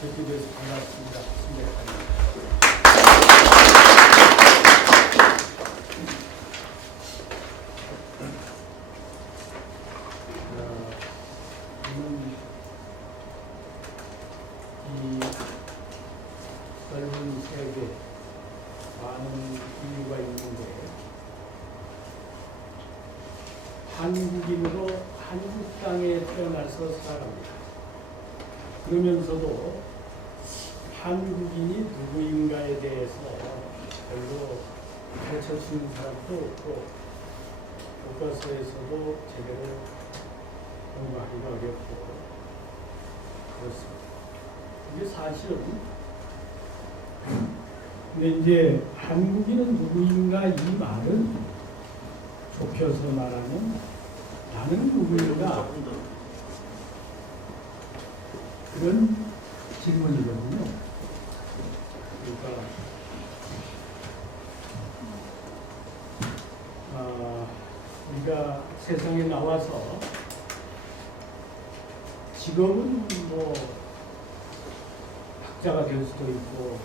뵙게 돼서 반갑습니다. 신백합니다. 저는 이 넓은 세계 많은 이유가 있는데 한국인으로 한국 땅에 태어나서 살아갑니다. 그러면서도 한국인이 누구인가에 대해서 별로 가르쳐주는 사람도 없고 교과서에서도 제대로 공부하기가 어렵고 그렇습니다. 이게 사실은 근데 이제 한국인은 누구인가 이 말은 좁혀서 말하면 나는 누구인가 그런 질문이거든요. 그러니까 우리가 세상에 나와서 직업은 뭐 학자가 될 수도 있고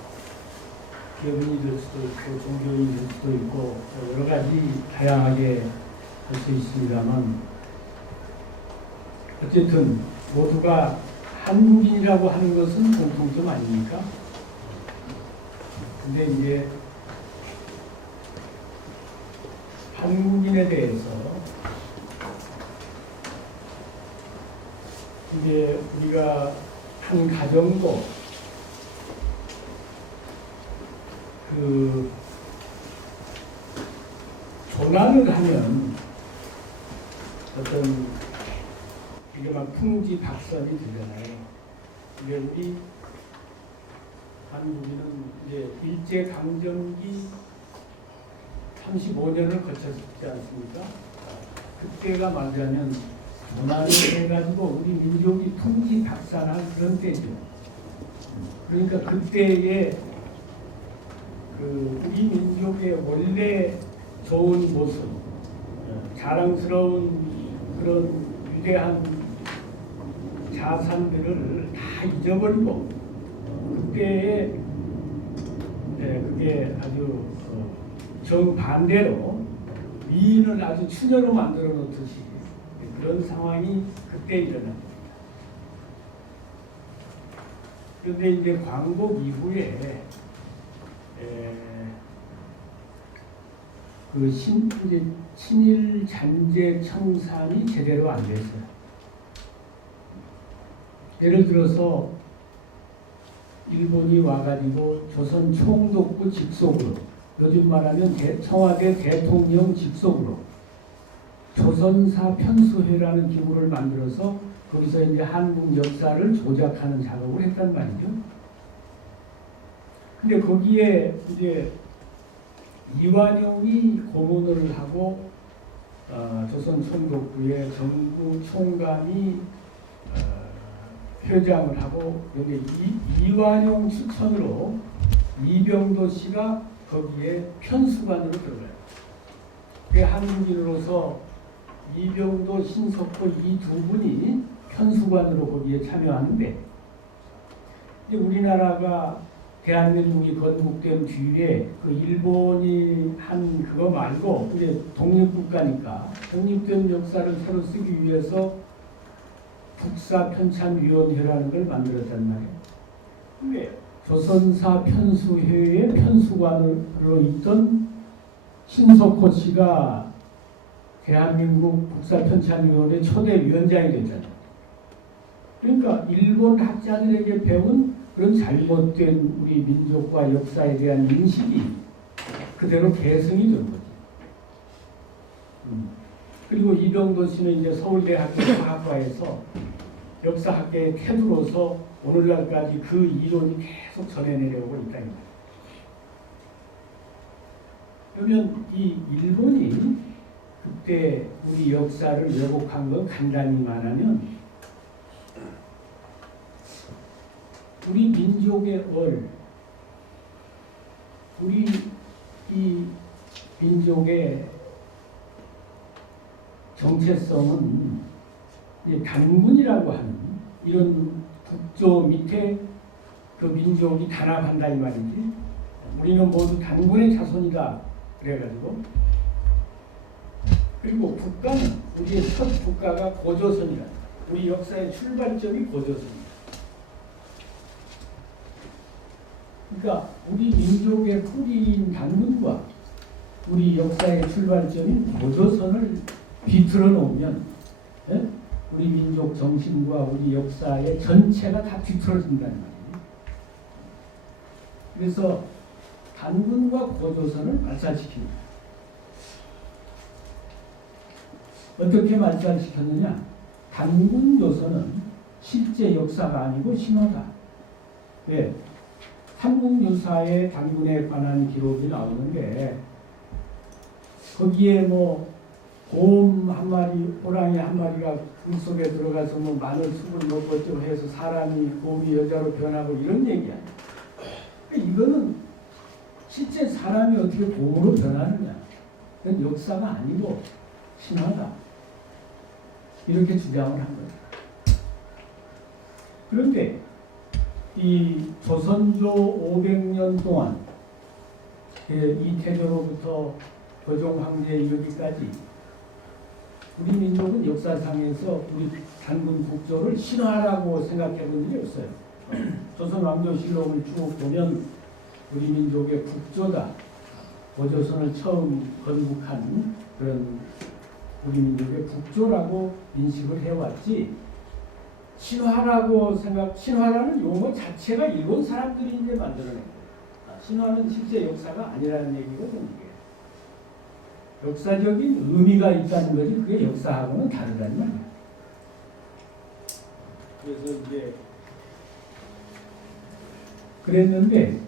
기업인이 될 수도 있고 종교인이 될 수도 있고 여러 가지 다양하게 할 수 있습니다만 어쨌든 모두가 한국인이라고 하는 것은 공통점 아닙니까? 근데 이제 한국인에 대해서 이제 우리가 한 가정도 그 조난을 하면 어떤 이게 막 풍지박산이 되잖아요. 근데 우리 한국인은 이제 일제강점기 35년을 거쳤지 않습니까? 그때가 말하자면 조난을 해가지고 우리 민족이 풍지박산한 그런 때죠. 그러니까 그때의 그 우리 민족의 원래 좋은 모습, 자랑스러운 그런 위대한 자산들을 다 잊어버리고 그때의 그게 아주 정반대로 미인을 아주 추녀로 만들어 놓듯이 그런 상황이 그때 일어납니다. 그런데 이제 광복 이후에 그 이제 친일 잔재 청산이 제대로 안 됐어요. 예를 들어서 일본이 와가지고 조선 총독부 직속으로 요즘 말하면 청와대 대통령 직속으로 조선사 편수회라는 기구를 만들어서 거기서 이제 한국 역사를 조작하는 작업을 했단 말이죠. 근데 거기에 이제 이완용이 고문을 하고 조선 총독부의 정부 총감이 회장을 하고 여기 이완용 추천으로 이병도 씨가 거기에 편수관으로 들어가요. 그 한국인으로서 이병도, 신석호 이 두 분이 편수관으로 거기에 참여하는데 우리나라가 대한민국이 건국된 뒤에 그 일본이 한 그거 말고 이제 독립국가니까 독립된 역사를 새로 쓰기 위해서 국사편찬위원회라는 걸 만들었단 말이에요. 근데 조선사 편수회의 편수관으로 있던 신석호 씨가 대한민국 국사편찬위원회 초대위원장이 됐잖아요. 그러니까 일본 학자들에게 배운 그런 잘못된 우리 민족과 역사에 대한 인식이 그대로 계승이 된 거죠. 그리고 이병도 씨는 이제 서울대학교 과학과에서 역사학계의 태두로서 오늘날까지 그 이론이 계속 전해내려오고 있다는 거예요. 그러면 이 일본이 그때 우리 역사를 왜곡한 건 간단히 말하면 우리 민족의 우리 이 민족의 정체성은 단군이라고 하는 이런 국조 밑에 그 민족이 단합한다 이 말이지. 우리는 모두 단군의 자손이다 그래가지고. 그리고 국가는 우리의 첫 국가가 고조선이다. 우리 역사의 출발점이 고조선입니다. 그러니까 우리 민족의 뿌리인 단군과 우리 역사의 출발점인 고조선을 비틀어 놓으면, 예? 우리 민족 정신과 우리 역사의 전체가 다 뒤틀어진다는 말이에요. 그래서 단군과 고조선을 말살시킵니다. 어떻게 말살시켰느냐? 단군 요선은 실제 역사가 아니고 신화다. 왜? 삼국유사의 단군에 관한 기록이 나오는데 거기에 뭐 곰 한 마리, 호랑이 한 마리가 물속에 들어가서 뭐 마늘 숲을 먹었죠 해서 사람이 곰이 여자로 변하고 이런 얘기야. 이거는 실제 사람이 어떻게 곰으로 변하느냐? 그건 역사가 아니고 신화다. 이렇게 주장을 한 거다. 그런데 이 조선조 500년 동안 이태조로부터 고종 황제 이르기까지 우리 민족은 역사상에서 우리 단군 국조를 신화라고 생각해 본 일이 없어요. 조선 왕조실록을 쭉 보면 우리 민족의 국조다. 고조선을 처음 건국한 그런 우리 민족의 국조라고 인식을 해왔지, 신화라고 신화라는 용어 자체가 일본 사람들이 이제 만들어낸 거예요. 신화는 실제 역사가 아니라는 얘기거든요. 이게. 역사적인 의미가 있다는 거지 그게 역사하고는 다르다는 말이에요. 그래서 이제 그랬는데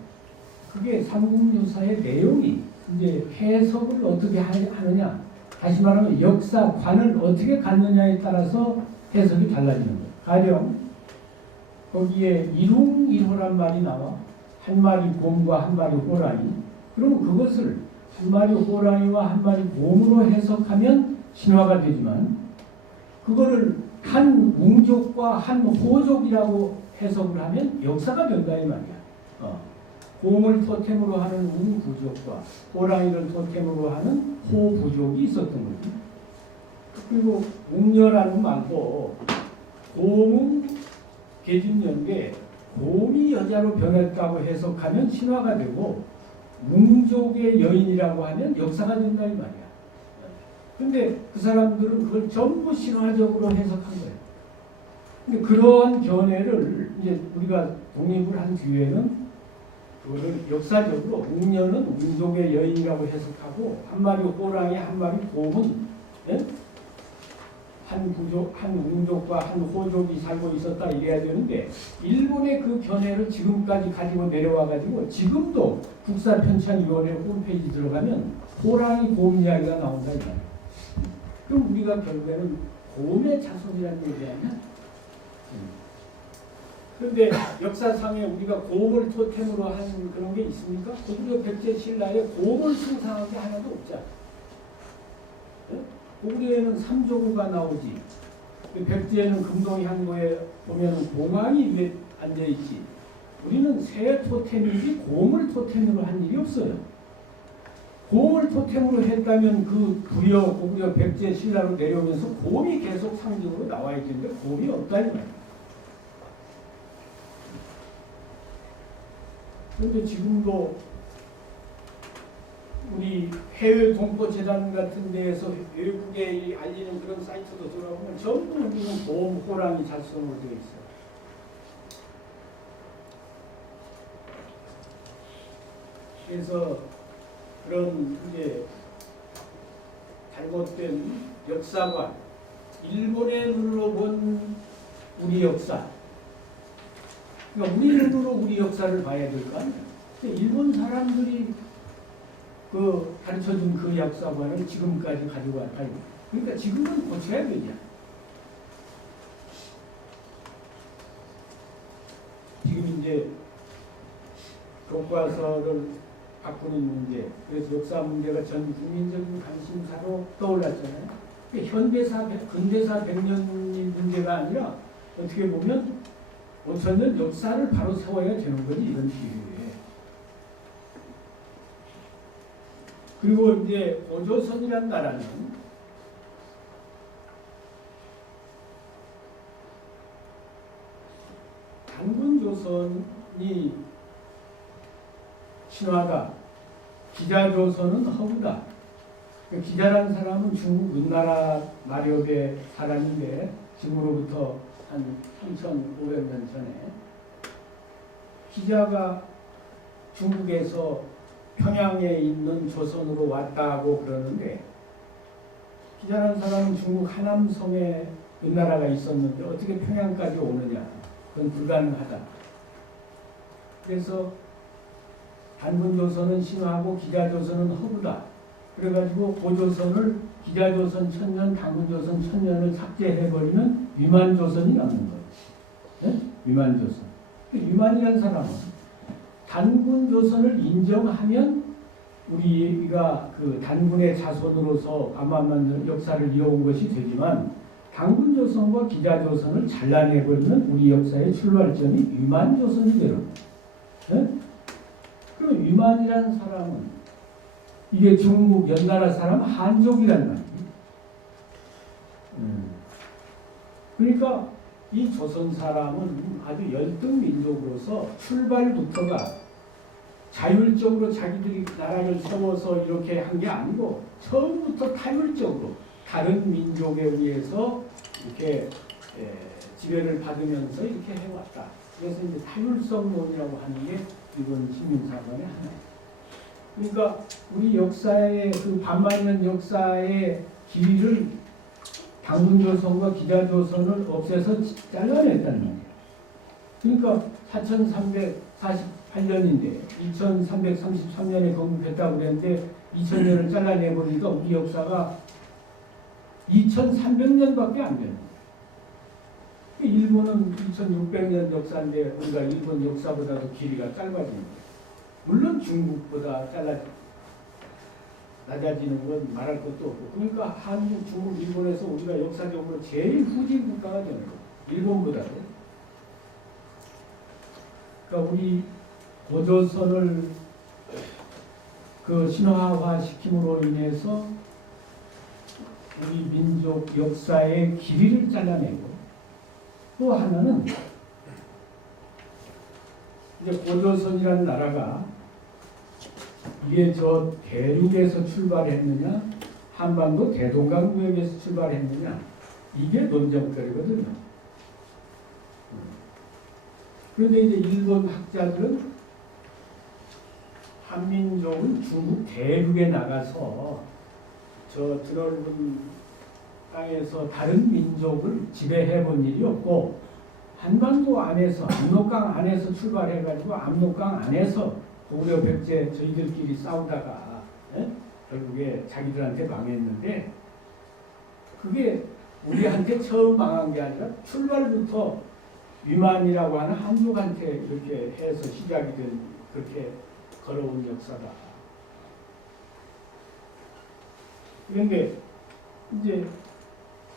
그게 삼국유사의 내용이 이제 해석을 어떻게 하느냐, 다시 말하면 역사관을 어떻게 갖느냐에 따라서 해석이 달라지는 거예요. 가령 거기에 일웅일호란 말이 나와. 한 마리 곰과 한 마리 호랑이. 그럼 그것을 한 마리 호랑이와 한 마리 곰으로 해석하면 신화가 되지만 그거를 한 웅족과 한 호족이라고 해석을 하면 역사가 된다 이 말이야. 곰을 토템으로 하는 웅부족과 호랑이를 토템으로 하는 호부족이 있었던 거지. 그리고 웅녀라는 말도 곰은 계집년인데 곰이 여자로 변했다고 해석하면 신화가 되고 웅족의 여인이라고 하면 역사가 된다 이 말이야. 근데 그 사람들은 그걸 전부 신화적으로 해석한 거예요. 근데 그러한 견해를 이제 우리가 독립을 한 뒤에는 그거를 역사적으로 웅녀는 웅족의 여인이라고 해석하고 한 마리 호랑이 한 마리 곰은, 예? 한 부족, 한 웅족과 한 호족이 살고 있었다 이래야 되는데 일본의 그 견해를 지금까지 가지고 내려와 가지고 지금도 국사편찬위원회 홈페이지 들어가면 호랑이 곰 이야기가 나온다 이거야. 그럼 우리가 결국에는 곰의 자손이라는 얘기 아니야? 그런데 역사상에 우리가 곰을 토템으로 한 그런 게 있습니까? 고구려 백제 신라에 곰을 숭상한 게 하나도 없잖아. 고구려에는 삼조구가 나오지. 백제에는 금동 향고에 보면 공황이 위에 앉아있지. 우리는 새 토템이지 곰을 토템으로 한 일이 없어요. 곰을 토템으로 했다면 그 부여 고구려 백제 신라로 내려오면서 곰이 계속 상징으로 나와야 되는데 곰이 없다 이 말이야. 그런데 지금도 우리 해외 동포재단 같은 데에서 외국에 알리는 그런 사이트도 들어가보면 전부 우리는 곰, 호랑이 자손으로 되어 있어요. 그래서 그런 이제 잘못된 역사관, 일본의 눈으로 본 우리 역사, 그러니까 우리 눈으로 우리 역사를 봐야 될 거 아니야. 일본 사람들이 그 가르쳐준 그 역사관을 지금까지 가지고 왔다. 그러니까 지금은 고쳐야 되냐. 지금 이제 교과서를 바꾸는 문제, 그래서 역사 문제가 전 국민적인 관심사로 떠올랐잖아요. 현대사, 근대사 100년이 문제가 아니라 어떻게 보면 5,000년 역사를 바로 세워야 되는 거지, 이런 기회에. 그리고 이제 고조선이란 나라는 단군조선이 신화다, 기자조선은 허구다. 그 기자라는 사람은 중국 은나라 마렵의 사람인데 지금으로부터 한 3,500년 전에 기자가 중국에서 평양에 있는 조선으로 왔다고 그러는데, 기자라는 사람은 중국 하남성에 은나라가 있었는데 어떻게 평양까지 오느냐, 그건 불가능하다. 그래서 단군조선은 신화하고 기자조선은 허구다. 그래가지고 고조선을 기자조선 1,000년, 단군조선 1,000년을 삭제해버리는 위만조선이 남는 거예요. 네? 위만조선. 위만이라는 사람은 단군조선을 인정하면 우리가 그 단군의 자손으로서 암암한 역사를 이어온 것이 되지만, 단군조선과 기자조선을 잘라내버리는 우리 역사의 출발점이 위만조선이 되는 거예요. 네? 그럼 위만이라는 사람은 이게 중국 연나라 사람 한족이란 말이에요. 그러니까 이 조선 사람은 아주 열등 민족으로서 출발부터가 자율적으로 자기들이 나라를 세워서 이렇게 한 게 아니고 처음부터 타율적으로 다른 민족에 의해서 이렇게 지배를 받으면서 이렇게 해왔다. 그래서 이제 타율성론이라고 하는 게 이번 식민사관의 하나예요. 그러니까 우리 역사의 그 반만년 역사의 길이를 단군조선과 기자조선을 없애서 잘라냈다는 말이에요. 그러니까 4348년인데 2333년에 건국했다고 그랬는데 2000년을 잘라내버리니까 우리 역사가 2300년밖에 안 되는 거예요. 일본은 2600년 역사인데 우리가 일본 역사보다도 길이가 짧아지는 거예요. 물론 중국보다 낮아지는 건 말할 것도 없고, 그러니까 한국, 중국, 일본에서 우리가 역사적으로 제일 후진 국가가 되는 거예요. 일본보다도. 그러니까 우리 고조선을 그 신화화 시킴으로 인해서 우리 민족 역사의 길이를 잘라내고, 또 하나는 이제 고조선이라는 나라가 이게 저 대륙에서 출발했느냐, 한반도 대동강 구역에서 출발했느냐, 이게 논쟁거리거든요. 그런데 이제 일본 학자들은 한민족은 중국 대륙에 나가서 저 드넓은 땅에서 다른 민족을 지배해 본 일이 없고, 한반도 안에서 압록강 안에서 출발해가지고 압록강 안에서 고구려 백제 저희들끼리 싸우다가 결국에 자기들한테 망했는데, 그게 우리한테 처음 망한 게 아니라 출발부터 위만이라고 하는 한족한테 이렇게 해서 시작이 된, 그렇게 걸어온 역사다. 그런데 이제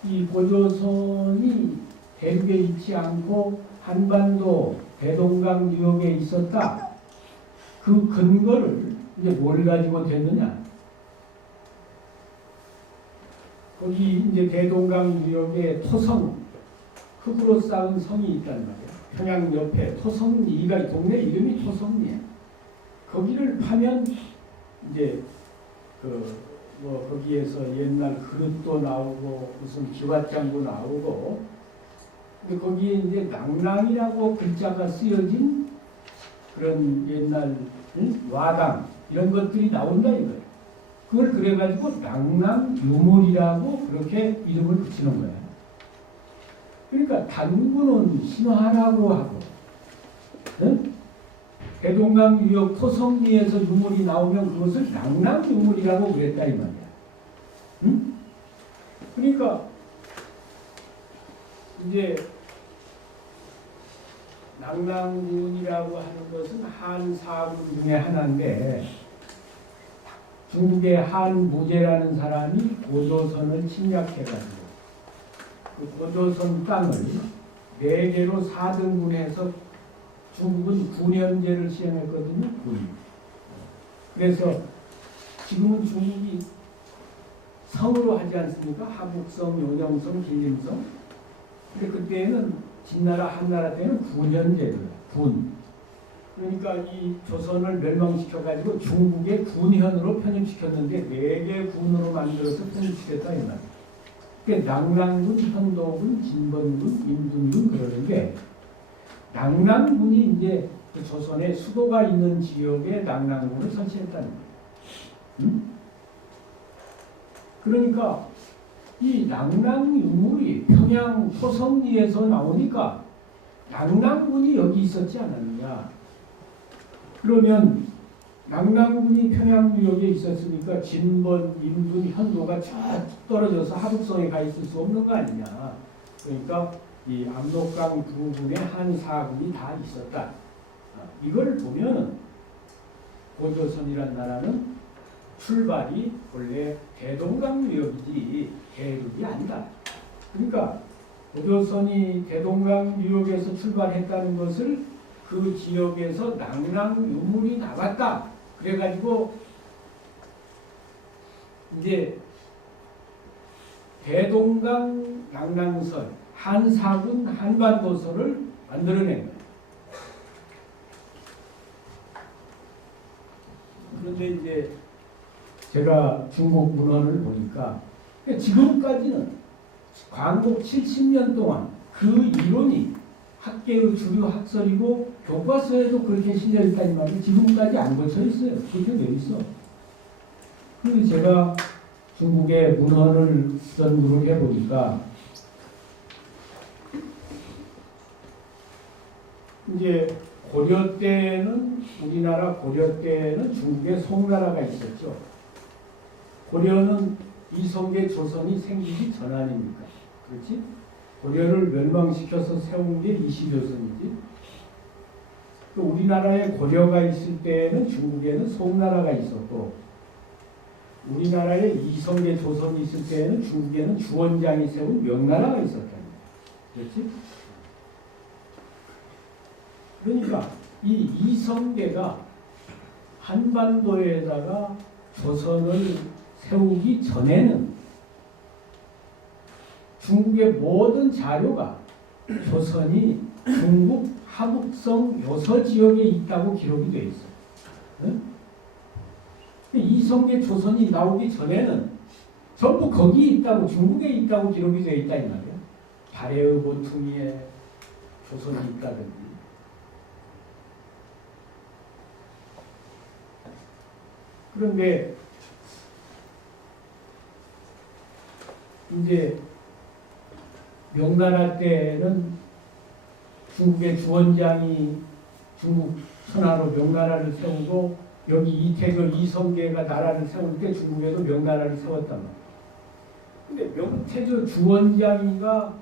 이 고조선이 대륙에 있지 않고 한반도 대동강 유역에 있었다. 그 근거를 이제 뭘 가지고 됐느냐? 거기 이제 대동강 유역에 토성, 흙으로 쌓은 성이 있단 말이야. 평양 옆에 토성리가, 동네 이름이 토성리야. 거기를 파면 이제 뭐 거기에서 옛날 그릇도 나오고 무슨 기왓장도 나오고, 근데 거기에 이제 낭랑이라고 글자가 쓰여진 그런 옛날 와당 이런 것들이 나온다 이거예요. 그걸 그래가지고 낭랑 유물이라고 그렇게 이름을 붙이는 거예요. 그러니까 단군은 신화라고 하고, 응? 대동강 유역 토성리에서 유물이 나오면 그것을 낭랑 유물이라고 그랬다 이 말이야. 응? 그러니까 이제 낭랑군이라고 하는 것은 한사군 중에 하나인데, 중국의 한무제라는 사람이 고조선을 침략해가지고 그 고조선 땅을 4개로 4등분해서 중국은 군현제를 시행했거든요. 군. 그래서 지금은 중국이 성으로 하지 않습니까? 하북성, 용영성, 길림성. 근데 그때는 진나라, 한나라 때는 군현제도예요. 군. 그러니까 이 조선을 멸망시켜가지고 중국의 군현으로 편입시켰는데 4개 군으로 만들어서 편입시켰다 이 말이에요. 그러니까 낙랑군, 현도군, 진번군, 임둔군 그러는데 낙랑군이 이제 그 조선의 수도가 있는 지역에 낙랑군을 설치했다는 거예요. 그러니까 이 낙랑 유물이 평양 토성리에서 나오니까 낙랑군이 여기 있었지 않았느냐. 그러면 낙랑군이 평양유역에 있었으니까 진번, 임둔, 현도가 저 떨어져서 하북성에 가 있을 수 없는 거 아니냐. 그러니까 이 압록강 부근에 한 사군이 다 있었다. 이걸 보면 고조선이란 나라는 출발이 원래 대동강유역이지 대륙이 아니다. 그러니까 고조선이 대동강유역에서 출발했다는 것을 그 지역에서 낙랑 유물이 나왔다. 그래가지고 이제 대동강 낙랑설, 한사군 한반도설을 만들어낸 거예요. 그런데 이제 제가 중국 문헌을 보니까 지금까지는 광복 70년 동안 그 이론이 학계의 주류 학설이고 교과서에도 그렇게 실려 있다는 말이 지금까지 안 고쳐 있어요. 그렇게 되어 있어. 그리고 제가 중국의 문헌을 연구를 해보니까 이제 고려 때는 우리나라 고려 때는 중국에 송나라가 있었죠. 고려는 이성계 조선이 생기기 전 아닙니까? 그렇지? 고려를 멸망시켜서 세운 게 이시조선이지. 또 우리나라에 고려가 있을 때는 중국에는 송나라가 있었고, 우리나라에 이성계 조선이 있을 때는 중국에는 주원장이 세운 명나라가 있었다. 그렇지? 그러니까 이 이성계가 한반도에다가 조선을 세우기 전에는 중국의 모든 자료가 조선이 중국 하북성 요서 지역에 있다고 기록이 되어 있어요. 응? 이성계 조선이 나오기 전에는 전부 거기 있다고, 중국에 있다고 기록이 되어 있다 이 말이야. 발해의 모퉁이에 조선이 있다든지. 그런데 이제 명나라 때는 중국의 주원장이 중국 천하로 명나라를 세우고, 여기 이태조 이성계가 나라를 세울 때 중국에도 명나라를 세웠단 말이에요. 근데 명태조 주원장이가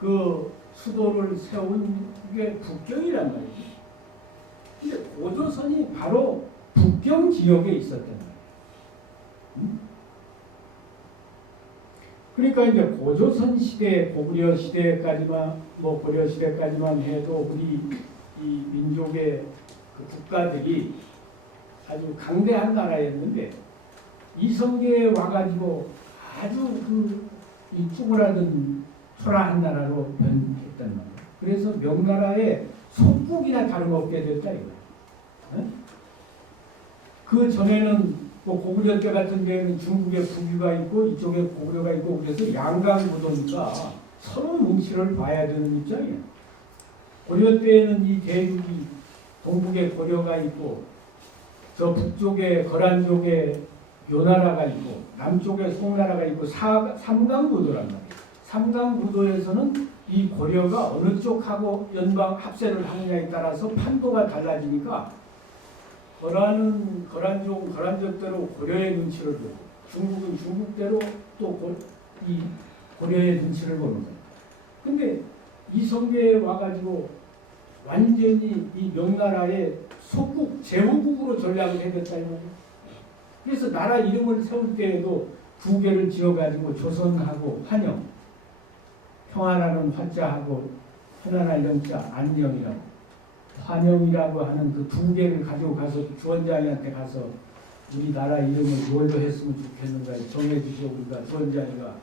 그 수도를 세운 게 북경이란 말이죠. 근데 고조선이 바로 북경 지역에 있었단 말이에요. 그러니까 이제 고조선 시대, 고구려 시대까지만, 고려 시대까지만 해도 우리 이 민족의 그 국가들이 아주 강대한 나라였는데, 이성계에 와가지고 아주 이 쭈그라든 초라한 나라로 변했단 말이에요. 그래서 명나라의 속국이나 다름없게 됐다 이거예요. 그 전에는 고구려 때 같은 경우에는 중국에 북유가 있고 이쪽에 고구려가 있고, 그래서 양강구도니까 서로 눈치를 봐야 되는 입장이에요. 고려 때에는 이 대륙이 동북에 고려가 있고, 저 북쪽에 거란 쪽에 요나라가 있고, 남쪽에 송나라가 있고, 삼강구도란 말이에요. 삼강구도에서는 이 고려가 어느 쪽하고 연방 합세를 하느냐에 따라서 판도가 달라지니까, 거란족은 거란족대로 고려의 눈치를 보고, 중국은 중국대로 또 이 고려의 눈치를 보는 거예요. 근데 이성계에 와가지고 완전히 이 명나라의 속국, 제후국으로 전략을 해댔다 이거예요. 그래서 나라 이름을 세울 때에도 두 개를 지어가지고 조선하고 환영, 평화라는 화자하고 편안할 영자 안녕이라고 환영이라고 하는 그 두 개를 가지고 가서 주원장이한테 가서 우리나라 이름을 뭘로 했으면 좋겠는가 정해주시오. 우리가 주원장이가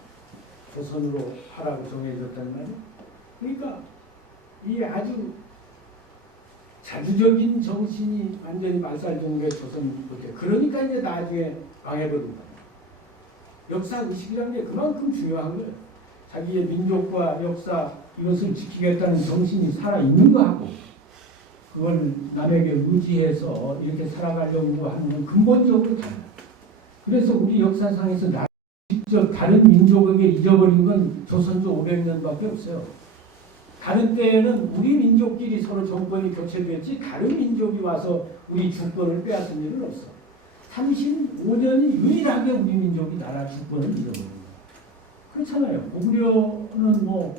조선으로 하라고 정해줬단 말이에요. 그러니까 이 아주 자주적인 정신이 완전히 말살종의 조선 못해. 그러니까 이제 나중에 망해버린 거예요. 역사 의식이라는 게 그만큼 중요한 거예요. 자기의 민족과 역사 이것을 지키겠다는 정신이 살아있는 거하고 그걸 남에게 의지해서 이렇게 살아가려고 하는 건 근본적으로 달라요. 그래서 우리 역사상에서 직접 다른 민족에게 잊어버린 건 조선조 500년밖에 없어요. 다른 때에는 우리 민족끼리 서로 정권이 교체됐지 다른 민족이 와서 우리 주권을 빼앗은 일은 없어. 35년이 유일하게 우리 민족이 나라 주권을 잃어버린 거예요. 그렇잖아요. 고구려는 뭐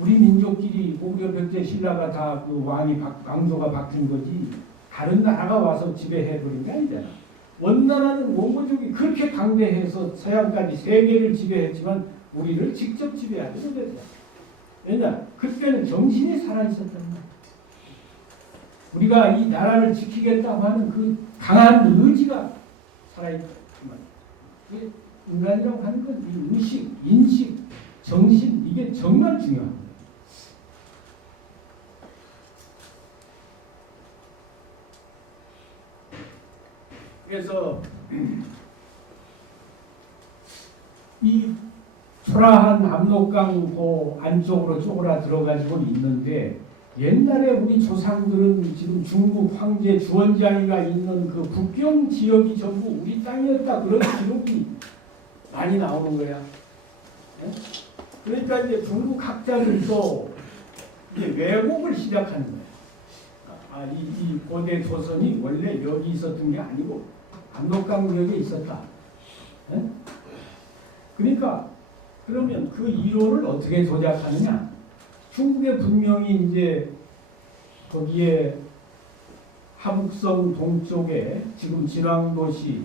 우리 민족끼리 고구려 백제 신라가 다 그 왕조가 바뀐 거지 다른 나라가 와서 지배해버린 게 아니잖아. 원나라는 몽골족이 그렇게 강대해서 서양까지 세계를 지배했지만 우리를 직접 지배하지 못했다. 왜냐? 그때는 정신이 살아있었단 말이야. 우리가 이 나라를 지키겠다고 하는 그 강한 의지가 살아있단 말이야. 인간이라고 하는 건 이 의식, 인식, 정신 이게 정말 중요합니다. 그래서 이 초라한 압록강호 안쪽으로 쪼그라 들어가지고 있는데 옛날에 우리 조상들은 지금 중국 황제 주원장이가 있는 그 북경 지역이 전부 우리 땅이었다 그런 기록이 많이 나오는 거야. 네? 그러니까 이제 중국 학자들도 이제 왜곡을 시작하는 거야. 이 고대 조선이 원래 여기 있었던 게 아니고 압록강역에 있었다. 네? 그러니까 그러면 그 이론을 어떻게 조작하느냐? 중국에 분명히 이제 거기에 하북성 동쪽에 지금 진왕도시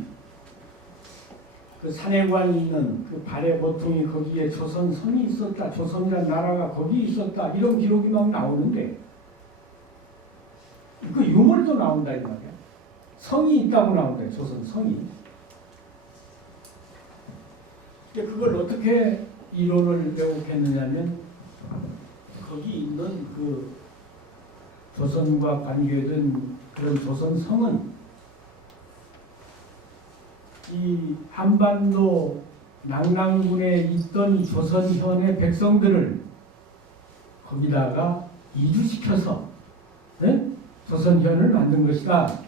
그 산해관 있는 그 발해 보통이 거기에 조선성이 있었다. 조선이라는 나라가 거기 있었다. 이런 기록이 막 나오는데 그 유물도 나온다 이 말이야. 성이 있다고 나온다. 조선 성이. 그걸 어떻게 이론을 왜곡했느냐면 거기 있는 그 조선과 관계된 그런 조선 성은 이 한반도 낙랑군에 있던 조선현의 백성들을 거기다가 이주시켜서 네? 조선현을 만든 것이다.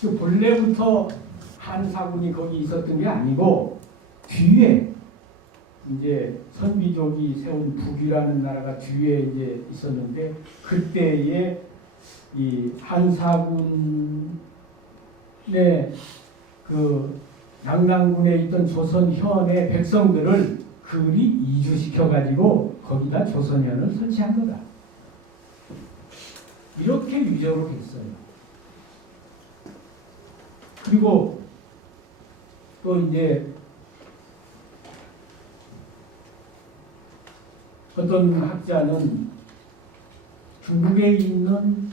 그 본래부터 한사군이 거기 있었던 게 아니고 뒤에 이제 선비족이 세운 북이라는 나라가 뒤에 이제 있었는데 그때에 이 한사군의 그 낙랑군에 있던 조선현의 백성들을 그리 이주시켜 가지고 거기다 조선현을 설치한 거다. 이렇게 위적을 했어요. 그리고 또 이제 어떤 학자는 중국에 있는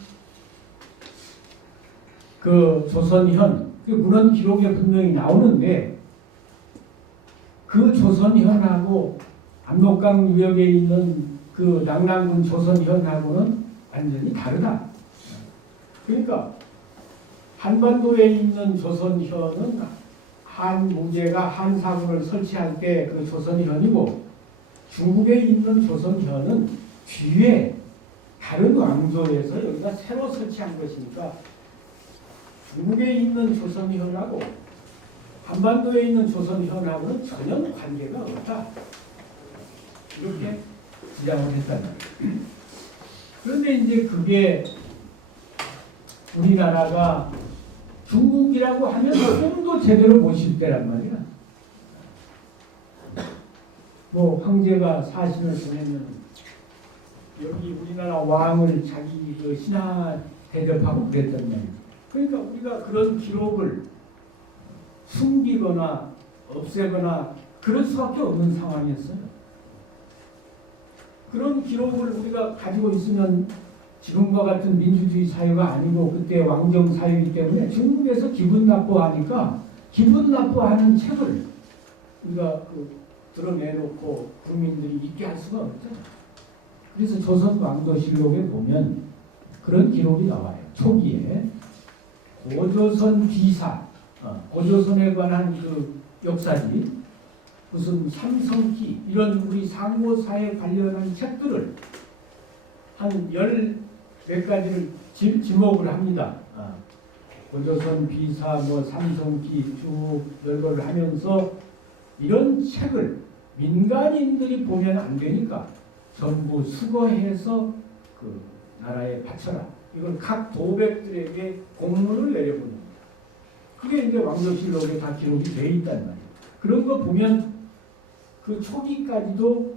그 조선현, 그 문헌 기록에 분명히 나오는데 그 조선현하고 압록강 유역에 있는 그 낙랑군 조선현하고는 완전히 다르다. 그러니까 한반도에 있는 조선현은 한무제가 한사군을 설치할 때 그 조선현이고 중국에 있는 조선현은 뒤에 다른 왕조에서 여기가 새로 설치한 것이니까 중국에 있는 조선현하고 한반도에 있는 조선현하고는 전혀 관계가 없다. 이렇게 주장을 했단 말이에요. 그런데 이제 그게 우리나라가 중국이라고 하면 꿈도 제대로 못 쉴 때란 말이야. 뭐 황제가 사신을 보내면 여기 우리나라 왕을 자기 그 신하 대접하고 그랬단 말이야. 그러니까 우리가 그런 기록을 숨기거나 없애거나 그럴 수밖에 없는 상황이었어요. 그런 기록을 우리가 가지고 있으면 지금과 같은 민주주의 사회가 아니고 그때 왕정 사회이기 때문에 중국에서 기분 나빠하니까 기분 나빠하는 책을 우리가 드러내놓고 국민들이 읽게 할 수가 없잖아요. 그래서 조선 왕조실록에 보면 그런 기록이 나와요. 초기에 고조선 비사, 고조선에 관한 그 역사지, 무슨 삼성기 이런 우리 상고사에 관련한 책들을 한 열 몇 가지를 지목을 합니다. 고조선 비사, 뭐 삼성기 쭉 열거를 하면서 이런 책을 민간인들이 보면 안 되니까 전부 수거해서 그 나라에 바쳐라. 이걸 각 도백들에게 공문을 내려보는 거예요. 그게 이제 왕조실록에 다 기록이 돼 있단 말이에요. 그런 거 보면 그 초기까지도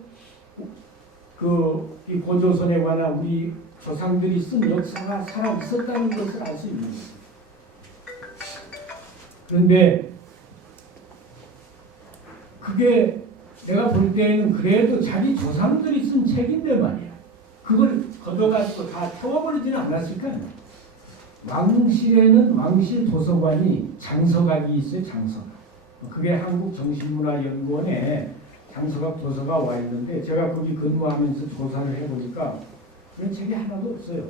이 고조선에 관한 우리 조상들이 쓴 역사가 살아 있었다는 것을 알 수 있는 거예요. 그런데 그게 내가 볼 때에는 그래도 자기 조상들이 쓴 책인데 말이야. 그걸 걷어가지고 다 태워버리지는 않았을까요? 왕실에는 왕실 도서관이 장서각이 있어요. 장서각. 그게 한국정신문화연구원에 장서각 도서가 와 있는데 제가 거기 근무하면서 조사를 해보니까 그런 책이 하나도 없어요.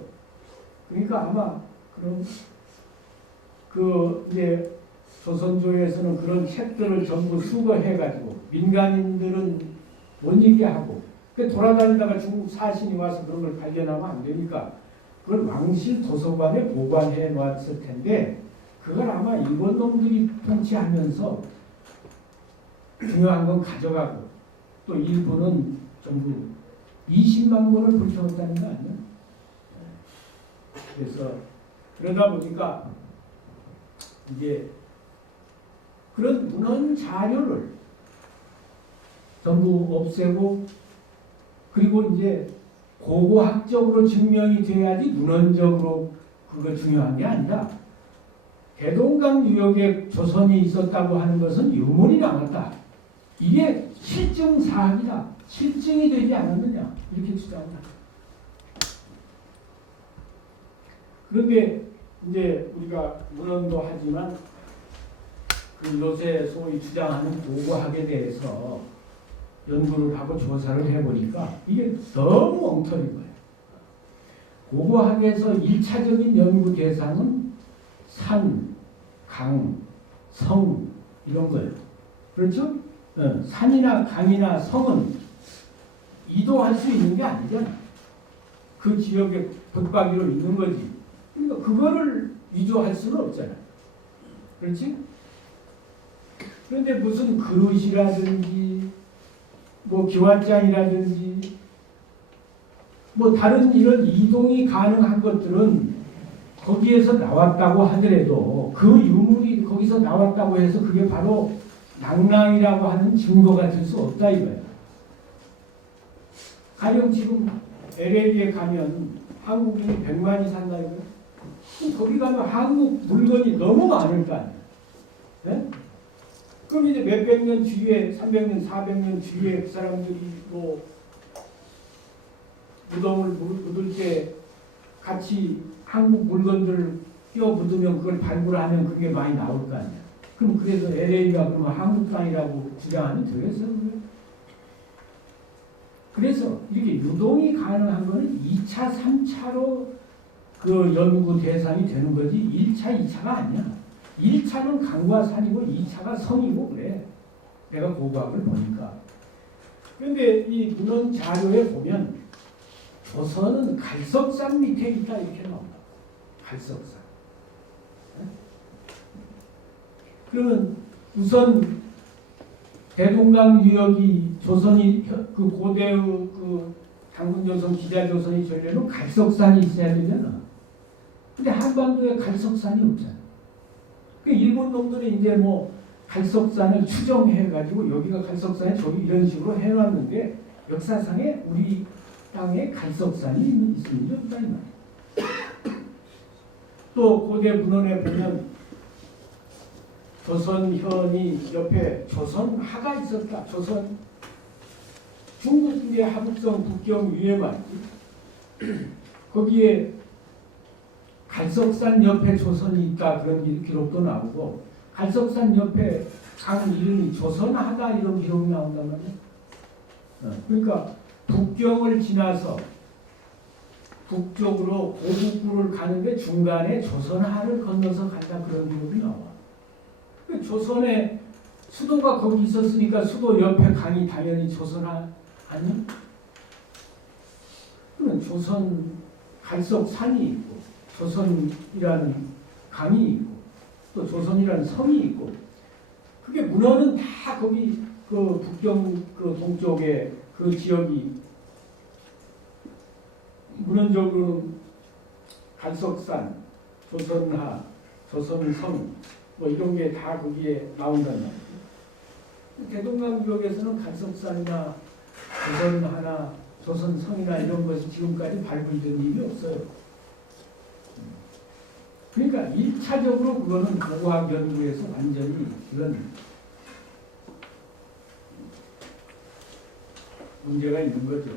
그러니까 아마 그런 이제 조선조에서는 그런 책들을 전부 수거해가지고 민간인들은 못 읽게 하고 돌아다니다가 중국 사신이 와서 그런 걸 발견하면 안 되니까 그걸 왕실 도서관에 보관해 놨을 텐데 그걸 아마 일본 놈들이 통치하면서 중요한 건 가져가고 또 일부는 전부 20만 권을 불태웠다는 거 아니야? 그래서 그러다 보니까 이제 그런 문헌 자료를 전부 없애고 그리고 이제 고고학적으로 증명이 돼야지 문헌적으로 그거 중요한 게 아니라 대동강 유역에 조선이 있었다고 하는 것은 유물이 남았다. 이게 실증 사항이다. 실증이 되지 않았느냐 이렇게 주장합니다. 그런데 이제 우리가 문헌도 하지만 그 요새 소위 주장하는 고고학에 대해서 연구를 하고 조사를 해보니까 이게 너무 엉터리인 거예요. 고고학에서 1차적인 연구 대상은 산, 강, 성 이런 거예요. 그렇죠? 산이나 강이나 성은 이동할 수 있는 게 아니잖아. 그 지역에 붙박이로 있는 거지. 그러니까 그거를 위조할 수는 없잖아. 그렇지? 그런데 무슨 그릇이라든지 뭐 기와장이라든지 뭐 다른 이런 이동이 가능한 것들은 거기에서 나왔다고 하더라도 그 유물이 거기서 나왔다고 해서 그게 바로 낭랑이라고 하는 증거가 될 수 없다 이거야. 가령 지금 LA에 가면 한국인이 100만이 산다 이거야. 그럼 거기 가면 한국 물건이 너무 많을 거 아니야. 네? 그럼 이제 몇백 년 뒤에 300년 400년 뒤에 그 사람들이 뭐 무덤을 묻을 때 같이 한국 물건들을 끼워 묻으면 그걸 발굴하면 그게 많이 나올 거 아니야. 그럼 그래서 LA가 그러면 한국 땅이라고 주장하면 되겠어요? 그래서 이렇게 유동이 가능한 거는 2차, 3차로 그 연구 대상이 되는 거지 1차, 2차가 아니야. 1차는 강과 산이고 2차가 성이고 그래. 내가 고고학을 보니까. 그런데 이 문헌 자료에 보면 조선은 갈석산 밑에 있다 이렇게 나온다. 갈석산. 그러면 우선 대동강 유역이 조선이 그 고대의 그 당군조선 기자조선이 전례는 갈석산이 있어야 되잖아. 근데 한반도에 갈석산이 없잖아. 그 일본 놈들이 이제 뭐 갈석산을 추정해가지고 여기가 갈석산이 저기 이런 식으로 해놨는데 역사상에 우리 땅에 갈석산이 있는지 없다 이 말이야. 또 고대 문헌에 보면 조선현이 옆에 조선하가 있었다. 조선 중국의 하북성 북경 위에만 거기에 갈석산 옆에 조선이 있다 그런 기록도 나오고 갈석산 옆에 강 이름이 조선하다 이런 기록이 나온단 말이에요. 그러니까 북경을 지나서 북쪽으로 고북부를 가는데 중간에 조선하를 건너서 간다 그런 기록이 나와. 조선의 수도가 거기 있었으니까 수도 옆에 강이 당연히 조선하 아니? 그러면 조선 갈석산이 있고 조선이라는 강이 있고 또 조선이라는 성이 있고 그게 문어는 다 거기 그 북경 그 동쪽에 그 지역이 문헌적으로는 갈석산, 조선하, 조선성 뭐 이런 게 다 거기에 나온단 말이에요. 대동강 유역에서는 갈석산이나 조선하나 조선성이나 이런 것이 지금까지 발굴된 일이 없어요. 그러니까 1차적으로 그거는 고고학 연구에서 완전히 이런 문제가 있는 거죠.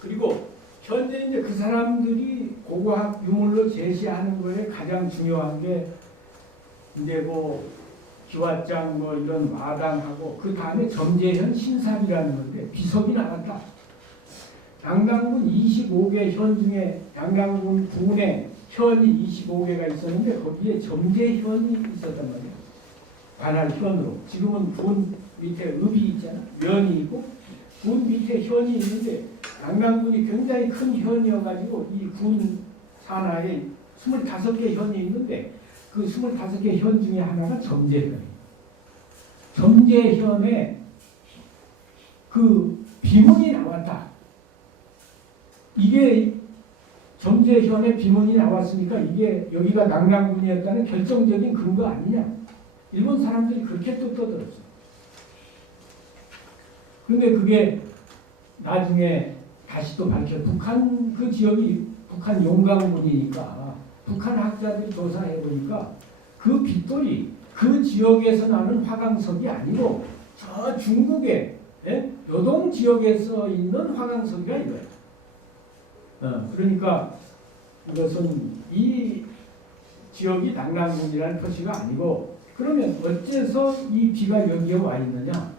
그리고 현재 이제 그 사람들이 고고학 유물로 제시하는 거에 가장 중요한 게 이제 뭐 기와장 뭐 이런 마당하고 그 다음에 점재현 신삽이라는 건데 비석이 나왔다. 양강군 25개 현 중에 양강군 군에 현이 25개가 있었는데 거기에 점재현이 있었단 말이에요. 관할 현으로. 지금은 군 밑에 읍이 있잖아. 면이 있고 군 밑에 현이 있는데 양강군이 굉장히 큰 현이어가지고 이 군 산하에 25개 현이 있는데 그 25개 현 중에 하나가 점재현이에요. 점재현에 그 비문이 나왔다. 이게 점재현에 비문이 나왔으니까 이게 여기가 낙랑군이었다는 결정적인 근거 아니냐. 일본 사람들이 그렇게 또 떠들었어. 근데 그게 나중에 다시 또 밝혀 북한 그 지역이 북한 용강군이니까 북한 학자들이 조사해 보니까 그 빗돌이 그 지역에서 나는 화강석이 아니고 저 중국의 요동 지역에서 있는 화강석이라 이거예요. 그러니까 이것은 이 지역이 낙랑군이라는 표시가 아니고 그러면 어째서 이 비가 여기에 와 있느냐?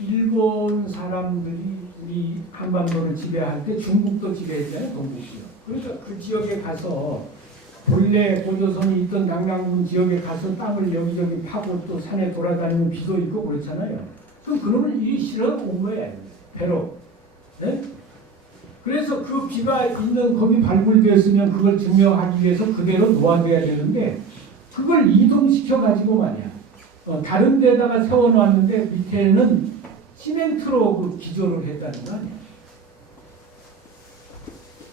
일본 사람들이 우리 한반도를 지배할 때 중국도 지배했잖아요. 동북지역. 그러니까 그 지역에 가서 본래 고조선이 있던 낙랑군 지역에 가서 땅을 여기저기 파고 또 산에 돌아다니는 비도 있고 그렇잖아요. 그럼 그놈을 일이 실어 온 거예요. 배로. 네? 그래서 그 비가 있는 거기 발굴되었으면 그걸 증명하기 위해서 그대로 놓아둬야 되는데 그걸 이동시켜 가지고 말이야. 다른 데다가 세워놨는데 밑에는 시멘트로 그 기조를 했다는 거 아니야.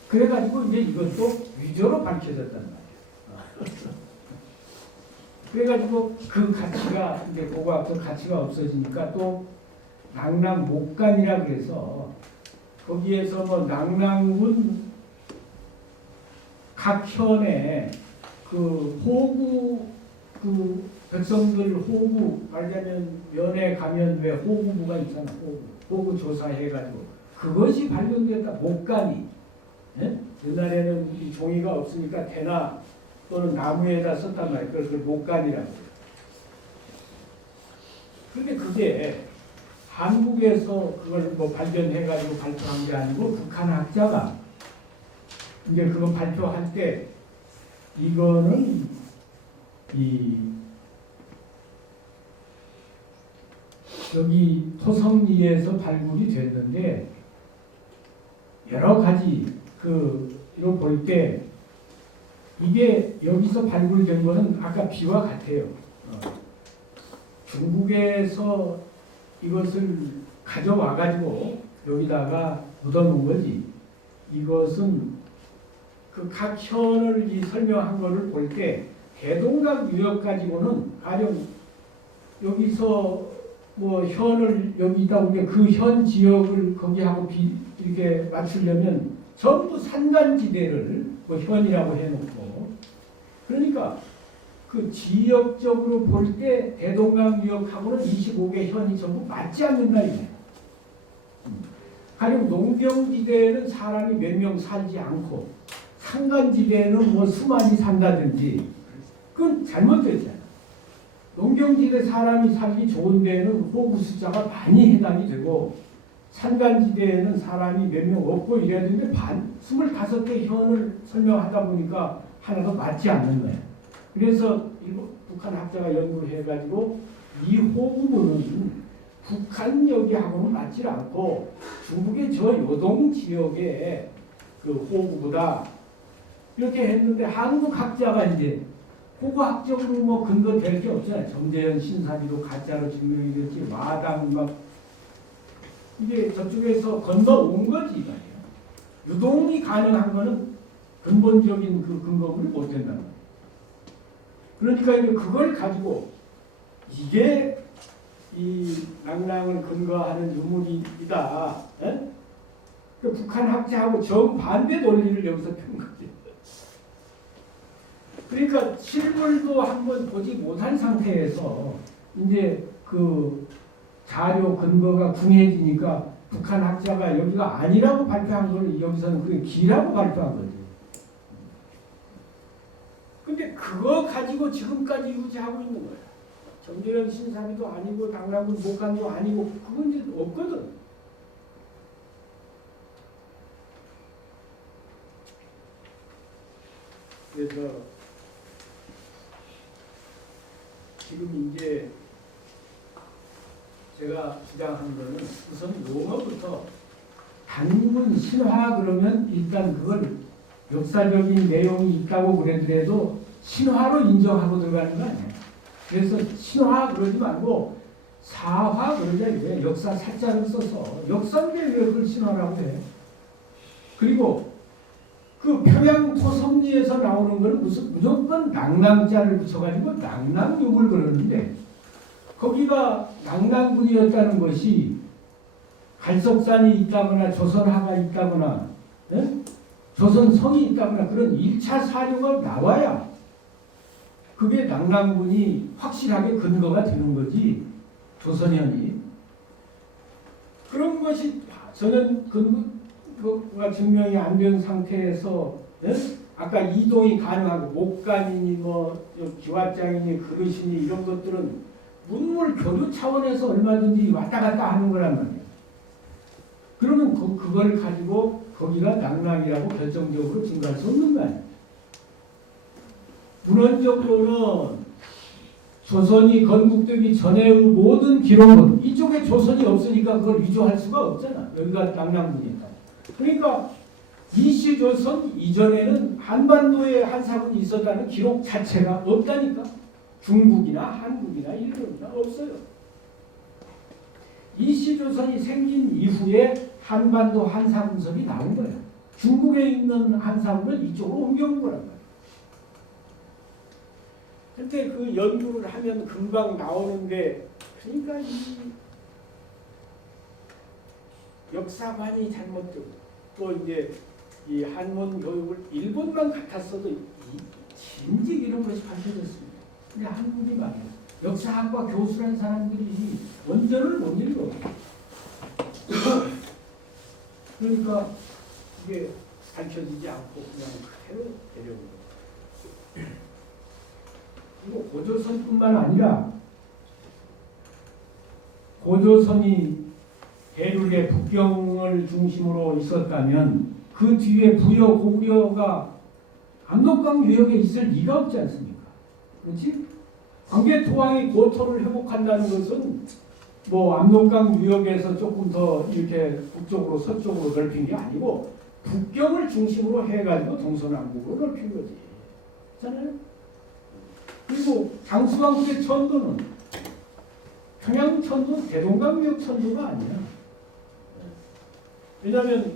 그래가지고 이제 이것도 위조로 밝혀졌단 말이야. 그래가지고 그 가치가 이제 고고학적 가치가 없어지니까 또 낙랑목간이라 그래서 거기에서 뭐 낙랑군 각 현에 그 호구 그 백성들 호구 말하자면 면에 가면 왜 호구부가 있잖아. 호구 조사해가지고 그것이 발견됐다. 목간이 예? 옛날에는 이 종이가 없으니까 대나 또는 나무에다 썼단 말이에요. 그걸 목간이라고 해요. 그런데 그게 한국에서 그걸 뭐 발견해가지고 발표한 게 아니고 북한 학자가 이제 그거 발표할 때 이거는 여기 토성리에서 발굴이 됐는데 여러 가지 이거 볼 때 이게 여기서 발굴된 거는 아까 비와 같아요. 중국에서 이것을 가져와 가지고 여기다가 묻어놓은 거지. 이것은 그 각 현을 설명한 거를 볼 때 대동강 유역 가지고는 가령 여기서 뭐 현을 여기다 오게 그 현 지역을 거기하고 이렇게 맞추려면 전부 산간지대를 뭐 현이라고 해놓고 그러니까 그 지역적으로 볼 때 대동강유역하고는 25개 현이 전부 맞지 않는다 이거예요. 가령 농경지대에는 사람이 몇 명 살지 않고 산간지대에는 뭐 수만이 산다든지 그건 잘못됐잖아요. 농경지대 사람이 살기 좋은 데에는 호구 숫자가 많이 해당이 되고 산간지대에는 사람이 몇 명 없고 이래야 되는데 25개 현을 설명하다 보니까 하나도 맞지 않는 거예요. 그래서 일본 북한 학자가 연구를 해가지고 이 호구문은 북한 여기하고는 맞지 않고 중국의 저 요동 지역의 그 호구보다 이렇게 했는데 한국 학자가 이제 호구학적으로 뭐 근거 될 게 없잖아요. 정재현 신사비도 가짜로 증명이 됐지 마당 막 이게 저쪽에서 건너온 거지 말이에요. 유동이 가능한 거는 근본적인 그 근거물이 못 된다는 거예요. 그러니까 이제 그걸 가지고 이게 이 낭랑을 근거하는 유물이다. 그 북한 학자하고 정반대 논리를 여기서 펴는 거지. 그러니까 실물도 한번 보지 못한 상태에서 이제 그 자료 근거가 궁해지니까 북한 학자가 여기가 아니라고 발표한 걸 여기서는 그게 기라고 발표한 거지. 근데 그거 가지고 지금까지 유지하고 있는 거야. 정재현 신사비도 아니고 당나군 목간도 아니고 그건 이제 없거든. 그래서 지금 이제 제가 주장한 거는 우선 용어부터 단문 신화 그러면 일단 그걸 역사적인 내용이 있다고 그랬더라도 신화로 인정하고 들어가는 거 아니에요. 그래서 신화 그러지 말고 사화 그러자 이거예요. 역사 사자를 써서 역사인데 왜 그걸 신화라고 해. 그리고 그 평양 토성리에서 나오는 거는 무조건 낭랑자를 붙여가지고 낭랑욕을 그러는데 거기가 낭랑군이었다는 것이 갈석산이 있다거나 조선하가 있다거나 조선성이 있다거나 그런 1차 사료가 나와야 그게 낭랑군이 확실하게 근거가 되는 거지. 조선현이 그런 것이 전혀 근거가 증명이 안 된 상태에서 아까 이동이 가능하고 목간이니 뭐 기와장이니 그릇이니 이런 것들은 문물 교류 차원에서 얼마든지 왔다 갔다 하는 거란 말이에요. 그러면 그걸 가지고 거기가 낭랑이라고 결정적으로 증거할 수 없는 거 아니에요. 문헌적으로는 조선이 건국되기 전의 모든 기록은 이쪽에 조선이 없으니까 그걸 위조할 수가 없잖아. 여기가 낭랑군이니까. 그러니까 이시조선 이전에는 한반도에 한사군이 있었다는 기록 자체가 없다니까. 중국이나 한국이나 일본이나 없어요. 이시조선이 생긴 이후에 한반도 한사군설이 나온 거야. 중국에 있는 한사군을 이쪽으로 옮겨온 거란 말이야. 근데 그 연구를 하면 금방 나오는데 그러니까 이 역사관이 잘못되고 또 이제 이 한문 교육을 일본만 같았어도 진즉 이런 것이 밝혀졌습니다. 근데 한국이 말이야. 역사학과 교수란 사람들이 원전을 못 읽어. 그러니까 이게 밝혀지지 않고 그냥 그대로 데려온 거예요. 그리고 고조선뿐만 아니라 고조선이 대륙의 북경을 중심으로 있었다면 그 뒤에 부여 고구려가 압록강 유역에 있을 리가 없지 않습니까? 그렇지? 광개토왕이 고토를 회복한다는 것은 뭐 압록강 유역에서 조금 더 이렇게 북쪽으로 서쪽으로 넓힌 게 아니고 북경을 중심으로 해가지고 동서남북으로 넓힌 거지. 그렇잖아요? 그리고 장수왕국의 천도는 평양 천도, 대동강유역 천도가 아니야. 왜냐하면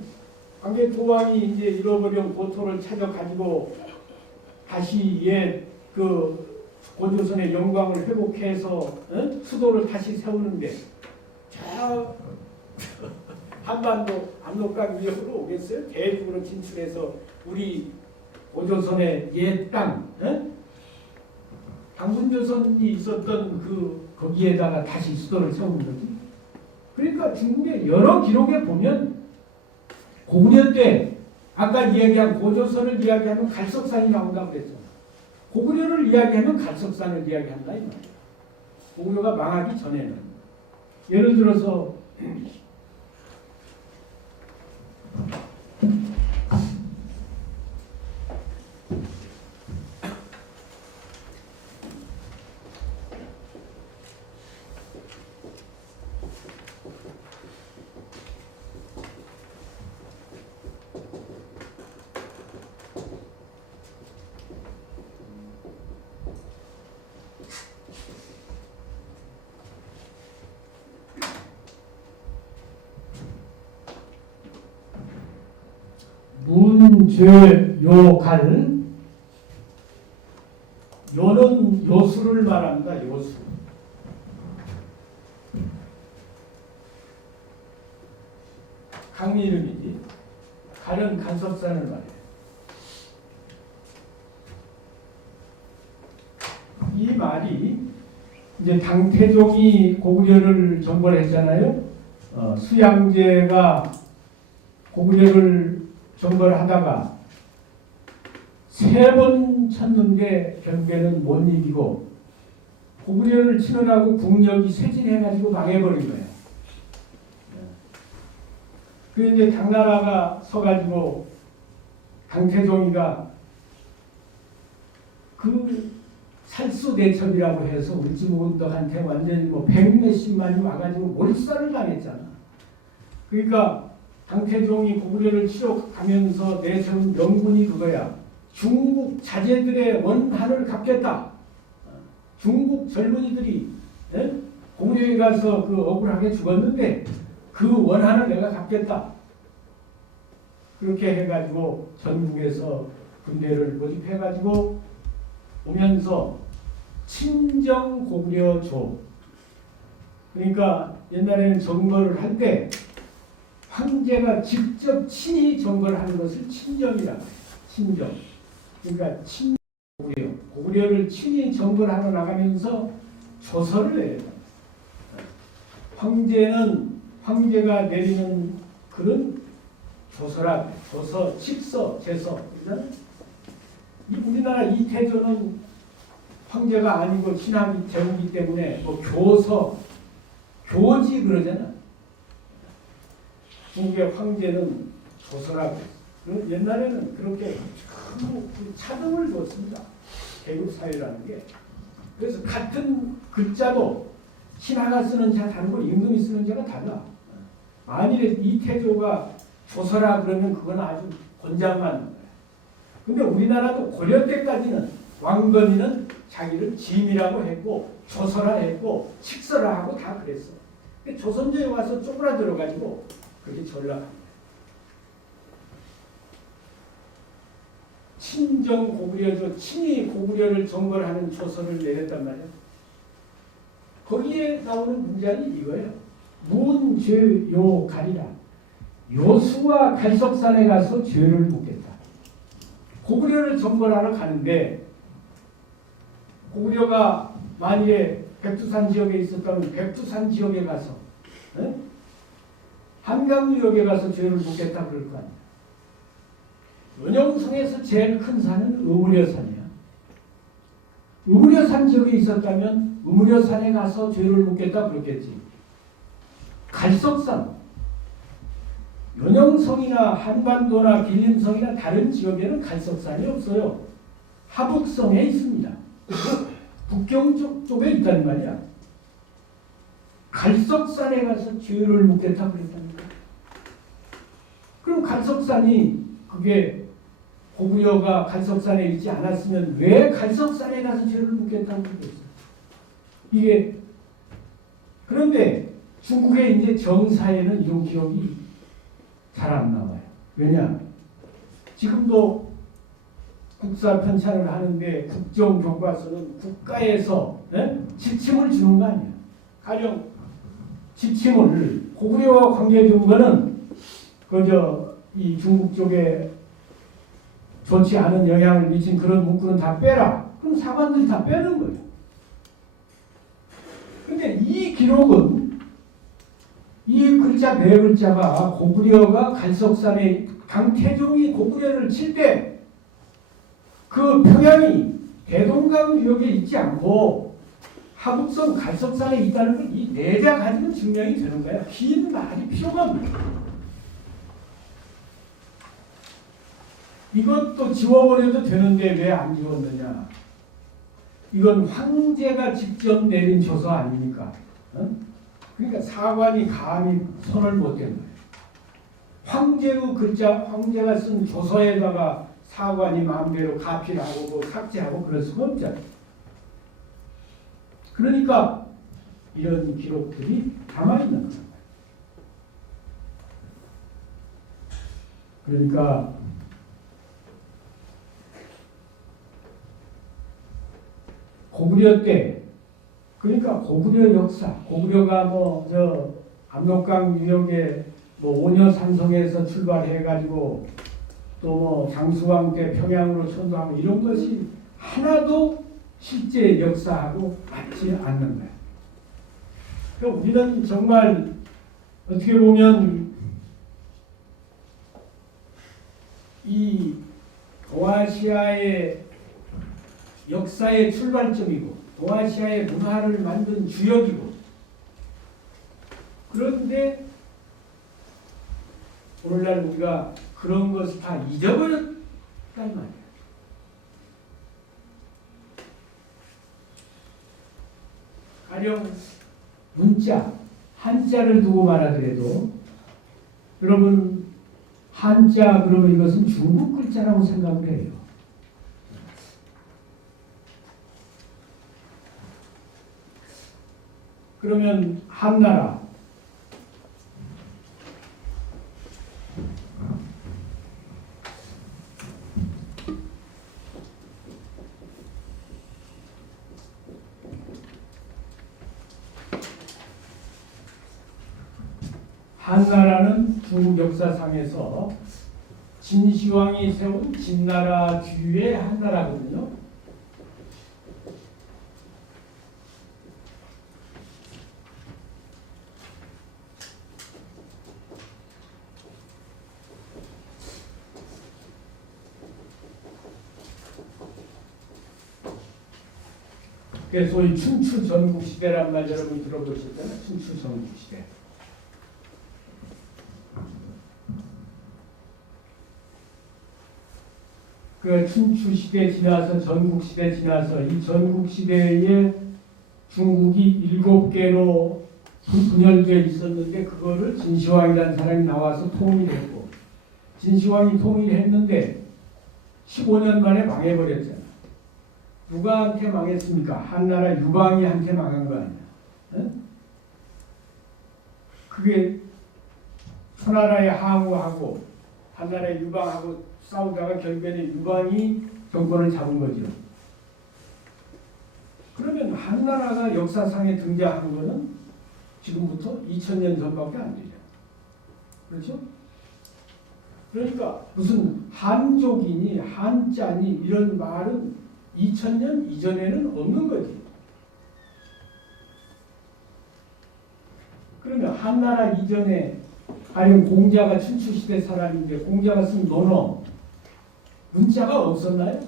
광개토왕이 이제 잃어버린 고토를 찾아 가지고 다시 옛 그 고조선의 영광을 회복해서 수도를 다시 세우는데 저 한반도 압록강 위역으로 오겠어요? 대륙으로 진출해서 우리 고조선의 옛 땅 당군조선이 있었던 거기에다가 다시 수도를 세운 거지. 그러니까 중국의 여러 기록에 보면 고구려 때 아까 이야기한 고조선을 이야기하면 갈석산이 나온다고 그랬잖아. 고구려를 이야기하면 갈석산을 이야기한다 이 말이야. 고구려가 망하기 전에는 예를 들어서 문죄요갈 요는 요수를 말합니다. 요수. 강리 이름이지. 갈은 간섭산을 말해요. 이 말이 이제 당태종이 고구려를 정벌했잖아요. 수양제가 고구려를 정벌하다가 3번 쳤는데 결국에는 못 이기고 고구려를 치느라고 국력이 쇠진해가지고 망해버린 거예요. 그 이제 당나라가 서가지고 당태종이가 그 살수대첩이라고 해서 울지문덕한테 완전히 뭐 100몇십만이 와가지고 몰살을 당했잖아. 그러니까 당태종이 고구려를 치러 가면서 내세운 명분이 그거야. 중국 자제들의 원한을 갚겠다. 중국 젊은이들이 고구려에 가서 억울하게 죽었는데 그 원한을 내가 갚겠다. 그렇게 해가지고 전국에서 군대를 모집해가지고 오면서 친정 고구려조. 그러니까 옛날에는 정벌을 할 때 황제가 직접 친히 정벌하는 것을 친정이라고 해요. 친정. 그러니까 친정 고구려. 고구려를 친히 정벌하러 나가면서 조서를 내요. 황제가 내리는 글은 조서라. 조서, 칙서, 제서. 이 우리나라 이태조는 황제가 아니고 신하기 제후기 때문에 뭐 교서, 교지 그러잖아. 중국의 황제는 조서라고 했어요. 옛날에는 그렇게 큰 차등을 줬습니다. 계급 사회라는 게. 그래서 같은 글자도 신하가 쓰는 자 다르고 임금이 쓰는 자가 달라. 만일에 이태조가 조서라 그러면 그건 아주 권장만 거야. 근데 우리나라도 고려 때까지는 왕건이는 자기를 짐이라고 했고 조서라 했고 칙서라 하고 다 그랬어. 근데 조선조에 와서 쪼그라들어가지고 그렇게 전락합니다. 친정 고구려조, 친히 고구려를 정벌하는 조서를 내렸단 말이에요. 거기에 나오는 문장이 이거예요. 문죄요갈이라. 요수와 갈석산에 가서 죄를 묻겠다. 고구려를 정벌하러 가는데 고구려가 만일에 백두산 지역에 있었다면 백두산 지역에 가서 한강유역에 가서 죄를 묻겠다 그럴 거 아니야. 은영성에서 제일 큰 산은 의무려산이야. 의무려산 지역에 있었다면 의무려산에 가서 죄를 묻겠다 그랬겠지. 갈석산, 연영성이나 한반도나 길림성이나 다른 지역에는 갈석산이 없어요. 하북성에 있습니다. 북경 쪽에 있단 말이야. 갈석산에 가서 죄를 묻겠다 그랬다니까. 그럼 갈석산이 그게 고구려가 갈석산에 있지 않았으면 왜 갈석산에 가서 죄를 묻겠다고 그랬어? 이게 그런데 중국의 이제 정사에는 이런 기억이 잘 안 나와요. 왜냐? 지금도 국사 편찬을 하는데 국정교과서는 국가에서 지침을 주는 거 아니야. 가령 지침을 고구려와 관계된 거는 이 중국 쪽에 좋지 않은 영향을 미친 그런 문구는 다 빼라. 그럼 사관들이 다 빼는 거예요. 근데 이 기록은 이 글자 네 글자가 고구려가 갈석산에 강태종이 고구려를 칠 때 그 평양이 대동강 유역에 있지 않고 하북성 갈석산에 있다는 걸 이 내자 가지고 증명이 되는 거야. 긴 말이 필요가 없는 거야. 이것도 지워버려도 되는데 왜 안 지웠느냐. 이건 황제가 직접 내린 조서 아닙니까? 어? 그러니까 사관이 감히 손을 못 댄 거예요. 황제의 글자, 황제가 쓴 조서에다가 사관이 마음대로 가필하고 뭐 삭제하고 그럴 수가 없잖아요. 그러니까 이런 기록들이 남아있는 거예요. 그러니까 고구려 때, 그러니까 고구려 역사, 고구려가 뭐 저 압록강 유역에 뭐 오녀산성에서 출발해가지고 또 뭐 장수왕 때 평양으로 천도하고 이런 것이 하나도 실제 역사하고 맞지 않는 거예요. 그러니까 우리는 정말 어떻게 보면 이 동아시아의 역사의 출발점이고 동아시아의 문화를 만든 주역이고 그런데 오늘날 우리가 그런 것을 다 잊어버렸단 말이야. 가령 문자, 한자를 두고 말하더라도 여러분 한자 그러면 이것은 중국 글자라고 생각을 해요. 그러면 한나라 한나라는 중국 역사상에서 진시황이 세운 진나라 뒤에 한나라거든요. 그래서 소위 춘추 전국시대란 말 여러분 들어보셨잖아요. 춘추 전국시대. 그 춘추시대 지나서 전국시대 지나서 이 전국시대에 중국이 7개로 분열되어 있었는데 그거를 진시황이라는 사람이 나와서 통일했고 진시황이 통일했는데 15년 만에 망해버렸잖아. 누가한테 망했습니까? 한나라 유방이한테 망한 거 아니야. 응? 그게 초나라에 항우하고 한나라의 유방하고 싸우다가 결국에는 유방이 정권을 잡은 거죠. 그러면 한나라가 역사상에 등장한 거는 지금부터 2000년 전밖에 안 되죠. 그렇죠? 그러니까 무슨 한족이니 한자니 이런 말은 2000년 이전에는 없는 거지. 그러면 한나라 이전에 아니면 공자가 춘추시대 사람인데 공자가 쓴 논어 문자가 없었나요?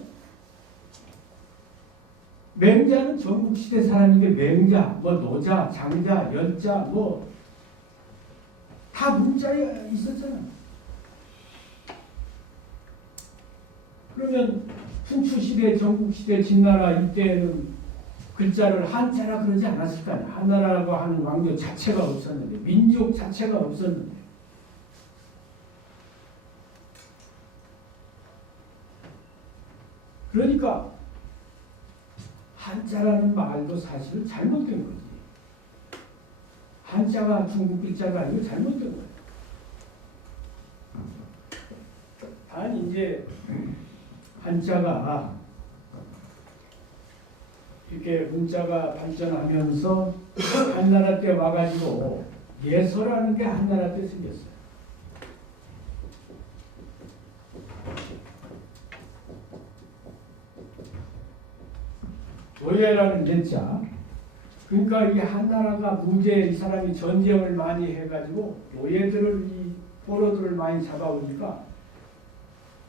맹자는 전국시대 사람인데 맹자, 뭐 노자, 장자, 연자 뭐 다 문자에 있었잖아. 그러면 춘추시대, 전국시대, 진나라 이때는 글자를 한자라 그러지 않았을 거 아니야. 한나라라고 하는 왕조 자체가 없었는데 민족 자체가 없었는데 그러니까 한자라는 말도 사실은 잘못된 거지. 한자가 중국 글자가 아니고 잘못된 거예요. 단 이제 한자가 이렇게 문자가 발전하면서 한나라 때 와가지고 예서라는 게 한나라 때 생겼어요. 조예라는 예자, 그러니까 이 한나라가 무제 이 사람이 전쟁을 많이 해가지고 노예들을 이 포로들을 많이 잡아오니까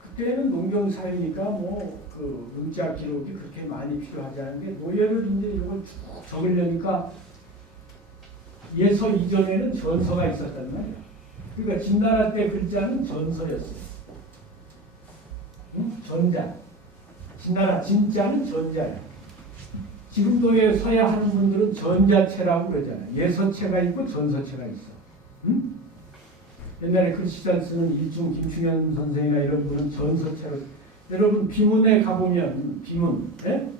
그때는 농경 사회니까 뭐 그 문자 기록이 그렇게 많이 필요하지 않은데 노예를 이제 이걸 쭉 적으려니까 예서 이전에는 전서가 있었단 말이야. 그러니까 진나라 때 글자는 전서였어요. 응? 전자. 진나라 진자는 전자야. 지금도 서야 하는 분들은 전자체라고 그러잖아요. 예서체가 있고 전서체가 있어. 응? 옛날에 글씨잘 쓰는 일중 김충현 선생이나 이런 분은 전서체로. 여러분 비문에 가보면 비문, 예?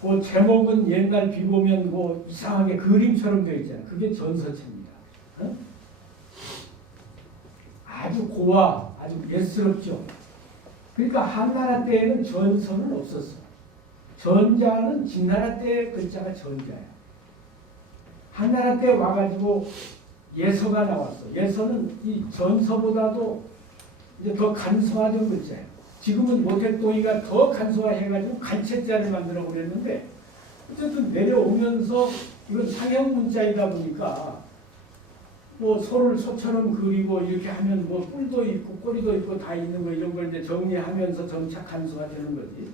그 제목은 옛날 비 보면 그 이상하게 그림처럼 되어 있잖아요. 그게 전서체입니다. 어? 아주 고와 아주 예스럽죠. 그러니까 한나라 때에는 전서는 없었어. 전자는 진나라 때 글자가 전자야. 한나라 때 와가지고 예서가 나왔어. 예서는 이 전서보다도 이제 더 간소화된 글자야. 지금은 모택동이가 더 간소화해가지고 간체자를 만들어 버렸는데 어쨌든 내려오면서 이건 상형 문자이다 보니까 뭐 소를 소처럼 그리고 이렇게 하면 뭐 뿔도 있고 꼬리도 있고 다 있는 거 이런 걸 이제 정리하면서 점차 간소화되는 거지.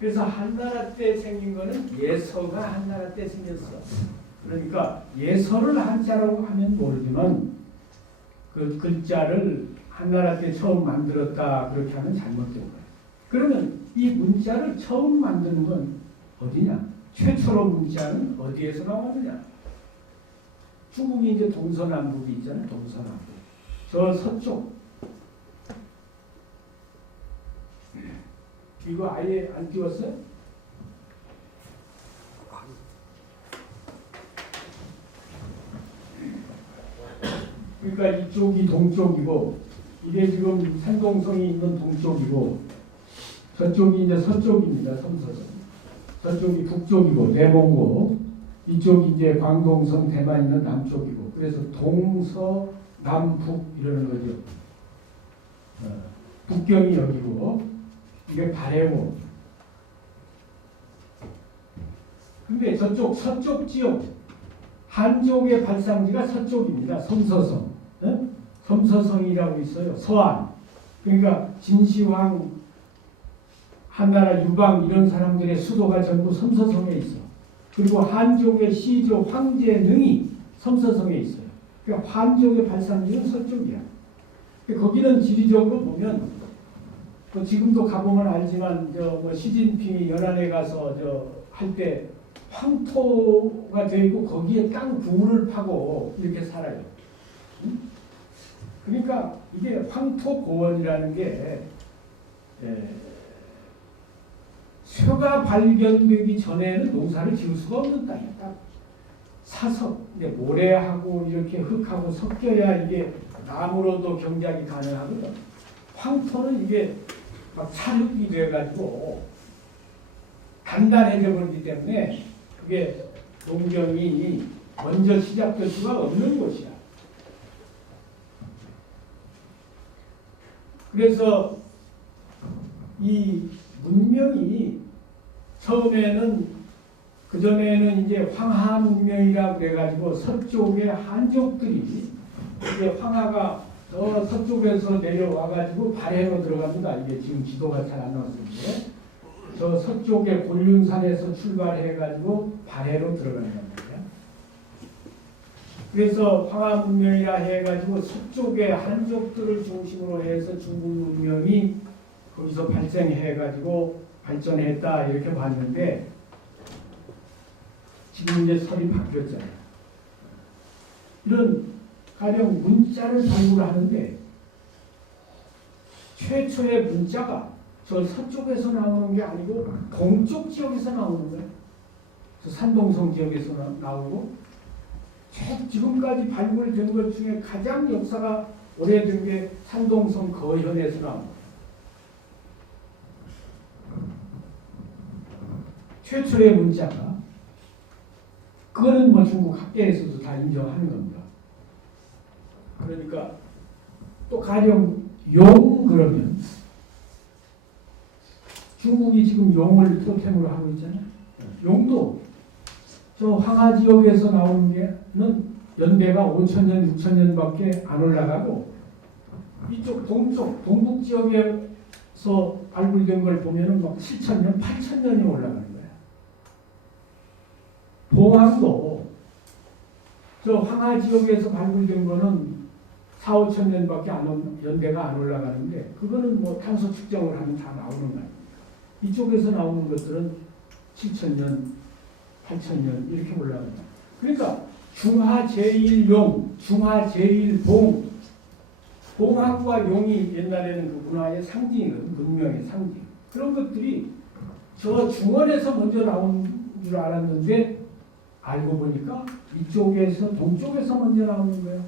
그래서 한나라 때 생긴 거는 예서가 한나라 때 생겼어. 그러니까 예서를 한자라고 하면 모르지만 그 글자를 한나라 때 처음 만들었다 그렇게 하면 잘못된 거예요. 그러면 이 문자를 처음 만드는 건 어디냐? 최초로 문자는 어디에서 나왔느냐? 중국이 이제 동서남북이 있잖아요. 동서남북. 저 서쪽. 이거 아예 안 띄웠어요? 그러니까 이쪽이 동쪽이고 이게 지금 산동성이 있는 동쪽이고 저쪽이 이제 서쪽입니다. 섬서성. 저쪽이 북쪽이고 대몽고 이쪽이 이제 광동성 대만 있는 남쪽이고 그래서 동서남북 이러는 거죠. 북경이 여기고 이게 발해고 근데 저쪽 서쪽 지역 한족의 발상지가 서쪽입니다. 섬서성. 섬서성이라고 있어요. 서안. 그러니까 진시황, 한나라 유방 이런 사람들의 수도가 전부 섬서성에 있어. 그리고 한족의 시조 황제 능이 섬서성에 있어요. 그러니까 한족의 발상지는 서쪽이야. 거기는 지리적으로 보면 뭐 지금도 가보면 알지만 뭐 시진핑이 연안에 가서 할 때 황토가 되어 있고 거기에 땅 구물을 파고 이렇게 살아요. 그러니까 이게 황토 고원이라는 게 쇠가 발견되기 전에는 농사를 지을 수가 없는 땅이야. 딱 사서 근데 모래하고 이렇게 흙하고 섞여야 이게 나무로도 경작이 가능하거든. 황토는 이게 막 찰흙이 돼가지고 단단해져 버리기 때문에 그게 농경이 먼저 시작될 수가 없는 곳이야. 그래서 이 문명이 처음에는 그전에는 이제 황하 문명이라 그래가지고 서쪽의 한족들이 이제 황하가 저 서쪽에서 내려와가지고 발해로 들어갑니다. 이게 지금 지도가 잘 안 나왔는데 저 서쪽의 곤륜산에서 출발해가지고 발해로 들어간단 말이야. 그래서 황하 문명이라 해가지고 서쪽의 한족들을 중심으로 해서 중국 문명이 거기서 발생해가지고 발전했다 이렇게 봤는데 지금 이제 설이 바뀌었잖아요. 이런 가령 문자를 발굴을 하는데 최초의 문자가 저 서쪽에서 나오는 게 아니고 동쪽 지역에서 나오는 거예요. 저 산동성 지역에서 나오고 지금까지 발굴된 것 중에 가장 역사가 오래된 게 산동성 거현에서 나온 거예요. 최초의 문자가 그거는 뭐 중국 학계에서도 다 인정하는 겁니다. 그러니까 또 가령 용 그러면 중국이 지금 용을 토템으로 하고 있잖아요. 용도 저 황하 지역에서 나오는 게는 연대가 5,000년, 6,000년밖에 안 올라가고 이쪽 동쪽, 동북 지역에서 발굴된 걸 보면은 막 7,000년, 8,000년이 올라가는 거야. 봉황도 저 황하 지역에서 발굴된 거는 4, 5,000년밖에 연대가 안 올라가는데 그거는 뭐 탄소 측정을 하면 다 나오는 거 아닙니까? 이쪽에서 나오는 것들은 7,000년, 8,000년 이렇게 올라갑니다. 그러니까 중하 제1용, 중하 제1봉, 봉황과 용이 옛날에는 그 문화의 상징이거든, 문명의 상징. 그런 것들이 저 중원에서 먼저 나온 줄 알았는데 알고 보니까 이쪽에서 동쪽에서 먼저 나오는 거야.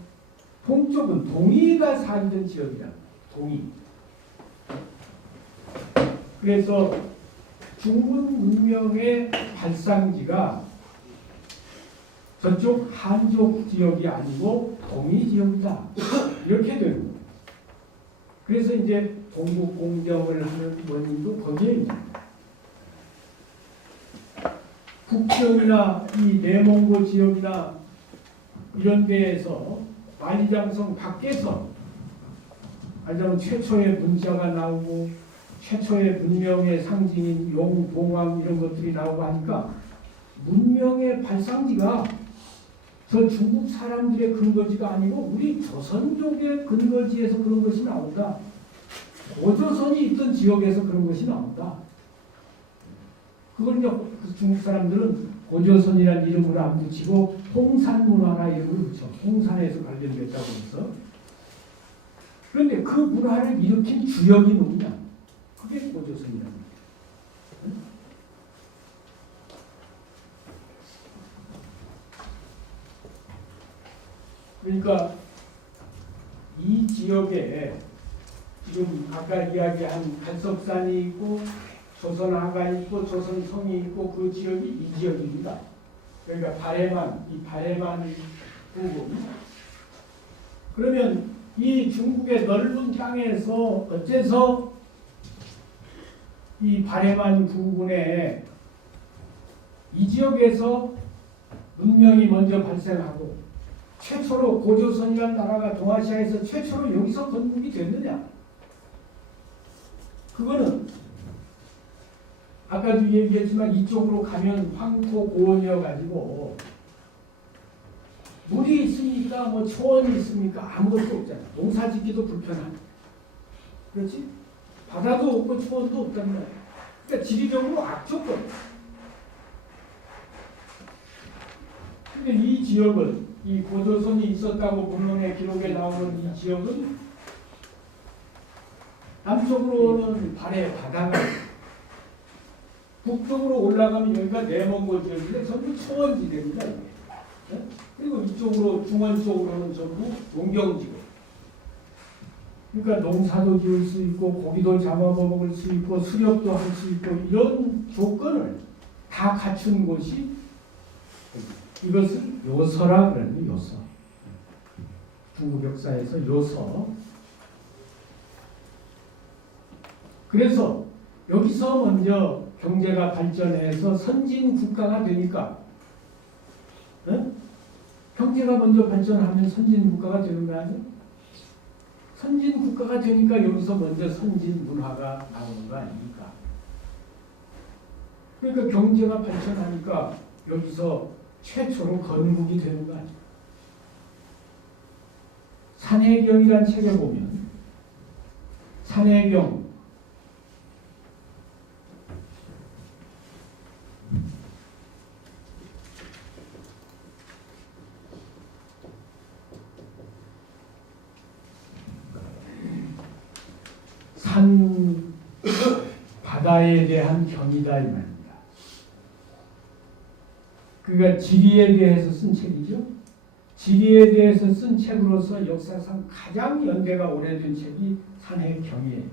동쪽은 동이가 살던 지역이야. 동이. 그래서 중국 문명의 발상지가 저쪽 한족 지역이 아니고 동이 지역이다. 이렇게 되는 거예요. 그래서 이제 동북 공정을 하는 원인도 거기에 있습니다. 북경이나 이 내몽고 지역이나 이런 데에서 만리장성 밖에서 말하자면 최초의 문자가 나오고 최초의 문명의 상징인 용, 봉황 이런 것들이 나오고 하니까 문명의 발상지가 저 중국 사람들의 근거지가 아니고 우리 조선족의 근거지에서 그런 것이 나온다. 고조선이 있던 지역에서 그런 것이 나온다. 그걸 이제 중국 사람들은 고조선이라는 이름으로 안 붙이고 홍산 문화나 이름을 붙여. 홍산에서 관련됐다고 해서. 그런데 그 문화를 일으킨 주역이 누구냐? 그게 고조선이라는 거예요. 그러니까 이 지역에 지금 아까 이야기한 간석산이 있고 조선하가 있고 조선성이 있고 그 지역이 이 지역입니다. 그러니까 바레만, 이 바레만 부분. 그러면 이 중국의 넓은 땅에서 어째서 이 바레만 부근에 이 지역에서 문명이 먼저 발생하고 최초로 고조선이라는 나라가 동아시아에서 최초로 여기서 건국이 됐느냐? 그거는 아까도 얘기했지만 이쪽으로 가면 황토 고원이어 가지고 물이 있습니까? 뭐 초원이 있습니까? 아무것도 없잖아. 농사 짓기도 불편하고. 그렇지? 바다도 없고 초원도 없단 말이야. 그러니까 지리적으로 악조건. 근데 이 지역은 이 고조선이 있었다고 본론의 기록에 나오는 이 지역은 남쪽으로는 발해 바다가 북쪽으로 올라가면 여기가 내몽고 지역인데 전부 초원지대입니다. 네? 그리고 이쪽으로 중원 쪽으로는 전부 농경지고. 그러니까 농사도 지을 수 있고 고기도 잡아먹을 수 있고 수렵도 할 수 있고 이런 조건을 다 갖춘 곳이 이것을 요서라 그러는 요서. 중국 역사에서 요서. 그래서 여기서 먼저 경제가 발전해서 선진 국가가 되니까 경제가 먼저 발전하면 선진 국가가 되는 거 아니에요? 선진 국가가 되니까 여기서 먼저 선진 문화가 나오는 거 아닙니까? 그러니까 경제가 발전하니까 여기서 최초로 건국이 되는 거 아니에요? 산해경이라는 책에 보면 산해경 산 바다에 대한 경이다 이 말입니다. 그러니까 지리에 대해서 쓴 책이죠. 지리에 대해서 쓴 책으로서 역사상 가장 연대가 오래된 책이 산해경이에요.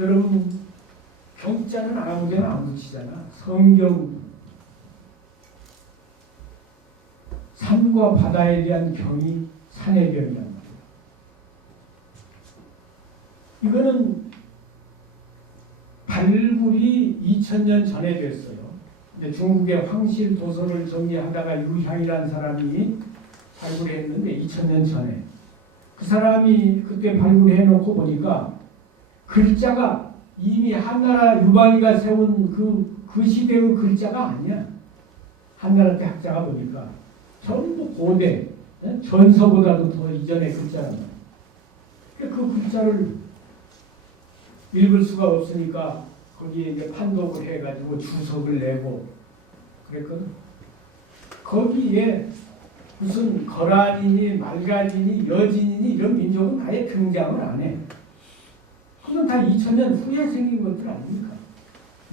여러분 경자는 아무데나 안 붙이잖아. 성경 산과 바다에 대한 경이 산해경이란 말이에요. 이거는 발굴이 2000년 전에 됐어요. 근데 중국의 황실 도서를 정리하다가 유향이라는 사람이 발굴했는데 2000년 전에 그 사람이 그때 발굴해놓고 보니까 글자가 이미 한나라 유방이가 세운 그 시대의 글자가 아니야. 한나라 때 학자가 보니까 전부 고대 전서보다도 더 이전의 글자란 말이야. 그 글자를 읽을 수가 없으니까 거기에 이제 판독을 해가지고 주석을 내고 그랬거든. 거기에 무슨 거란이니 말간이니 여진이니 이런 민족은 아예 등장을 안 해. 그건 다 2000년 후에 생긴 것들 아닙니까?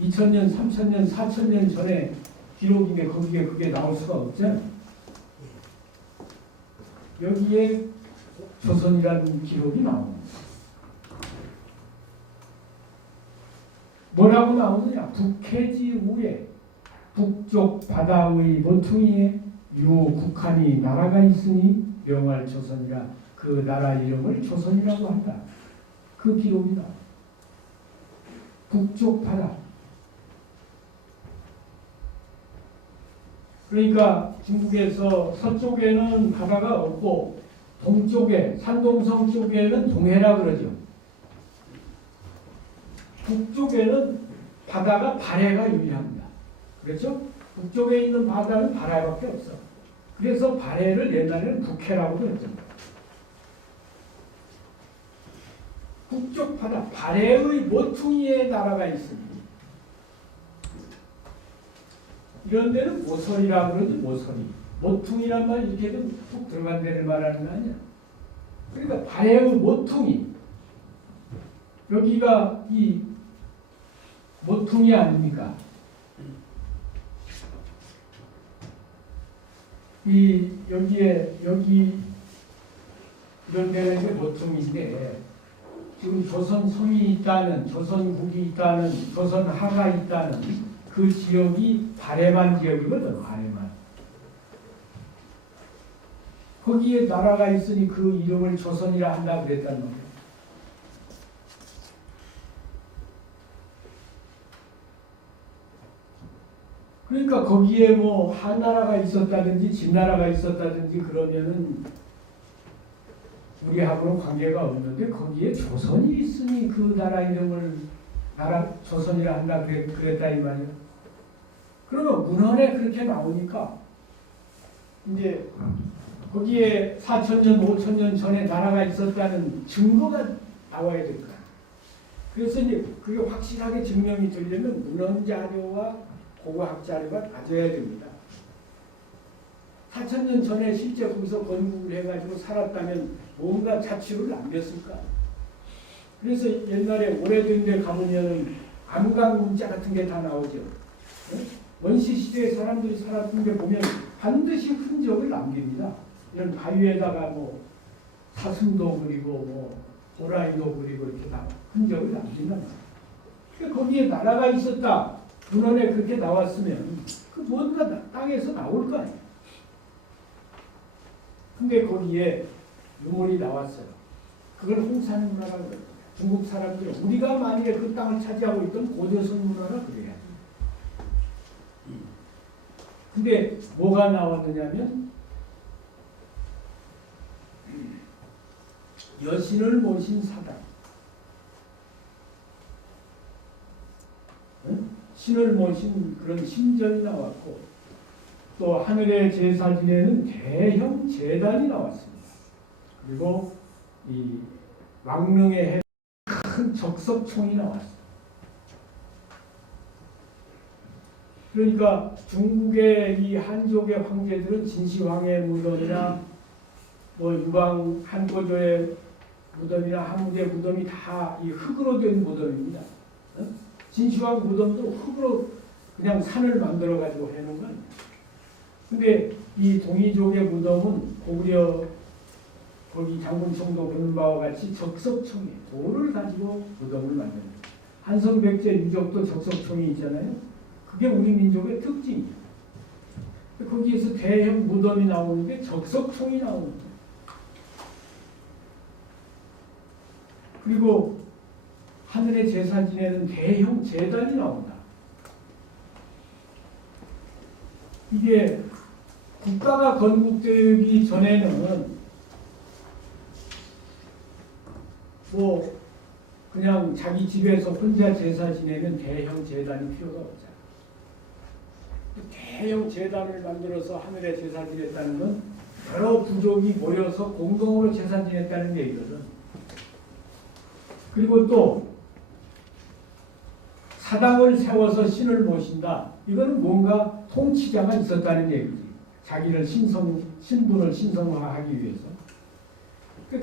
2000년, 3000년, 4000년 전에 기록인데 거기에 그게 나올 수가 없잖아. 여기에 조선이라는 기록이 나옵니다. 뭐라고 나오느냐? 북해지 우에 북쪽 바다의 모퉁이에 유국한이 나라가 있으니 명할 조선이라 그 나라 이름을 조선이라고 한다. 그 기록이 나와. 북쪽 바다. 그러니까 중국에서 서쪽에는 바다가 없고 동쪽에 산동성 쪽에는 동해라 그러죠. 북쪽에는 바다가 발해가 유리합니다. 그렇죠? 북쪽에 있는 바다는 발해밖에 없어. 그래서 발해를 옛날에는 북해라고 그랬죠. 북쪽 바다 발해의 모퉁이에 나라가 있습니다. 이런 데는 모서리라고 그러지. 모서리. 모퉁이란 말 이렇게 툭 들어간 데를 말하는 거 아니야. 그러니까 발해의 모퉁이. 여기가 이 모퉁이 아닙니까? 여기 이런 데는 이제 모퉁이인데 지금 조선성이 있다는, 조선국이 있다는, 조선하가 있다는 그 지역이 발해만 지역이거든. 발해만. 거기에 나라가 있으니 그 이름을 조선이라 한다 그랬단 말이에요. 그러니까 거기에 뭐 한나라가 있었다든지 진나라가 있었다든지 그러면은 우리하고는 관계가 없는데 거기에 조선이 있으니 그 나라 이름을 조선이라 한다 그랬다 이 말이에요. 그러면 문헌에 그렇게 나오니까 이제 거기에 4000년, 5000년 전에 나라가 있었다는 증거가 나와야 될 거야. 그래서 이제 그게 확실하게 증명이 되려면 문헌 자료와 고고학 자료가 맞아야 됩니다. 4000년 전에 실제 거기서 건국을 해가지고 살았다면 뭔가 자취를 남겼을까? 그래서 옛날에 오래된 데 가보면 암강 문자 같은 게 다 나오죠. 원시 시대에 사람들이 살았던 데 보면 반드시 흔적을 남깁니다. 이런 바위에다가 뭐 사슴도 그리고 뭐 호랑이도 그리고 이렇게 다 흔적을 남긴단 말이에요. 그러니까 거기에 나라가 있었다. 문헌에 그렇게 나왔으면 그 뭔가 땅에서 나올 거 아니에요. 근데 거기에 유물이 나왔어요. 그걸 홍산 문화라고 그래요. 중국 사람들은 우리가 만약에 그 땅을 차지하고 있던 고조선 문화라 그래요. 근데 뭐가 나왔느냐면 여신을 모신 사당, 신을 모신 그런 신전이 나왔고 또 하늘의 제사 지내는 대형 제단이 나왔습니다. 그리고 이 왕릉에 큰 적석총이 나왔어요. 그러니까 중국의 이 한족의 황제들은 진시황의 무덤이나 뭐 유방 한고조의 무덤이나 한무의 무덤이 다 이 흙으로 된 무덤입니다. 진시황 무덤도 흙으로 그냥 산을 만들어 가지고 해놓은 건. 근데 이 동이족의 무덤은 고구려 거기 장군청도 보는 바와 같이 적석총이 돌을 가지고 무덤을 만듭니다. 한성백제 유적도 적석총이 있잖아요. 그게 우리 민족의 특징이에요. 거기에서 대형 무덤이 나오는데 적석총이 나오는 거예요. 그리고 하늘에 제사 지내는 대형 제단이 나온다. 이게 국가가 건국되기 전에는 뭐 그냥 자기 집에서 혼자 제사 지내면 대형 제단이 필요가 없잖아. 대형 제단을 만들어서 하늘에 제사 지냈다는 건 여러 부족이 모여서 공동으로 제사 지냈다는 얘기거든. 그리고 또 사당을 세워서 신을 모신다. 이거는 뭔가 통치자가 있었다는 얘기지. 자기를 신분을 신성화하기 위해서.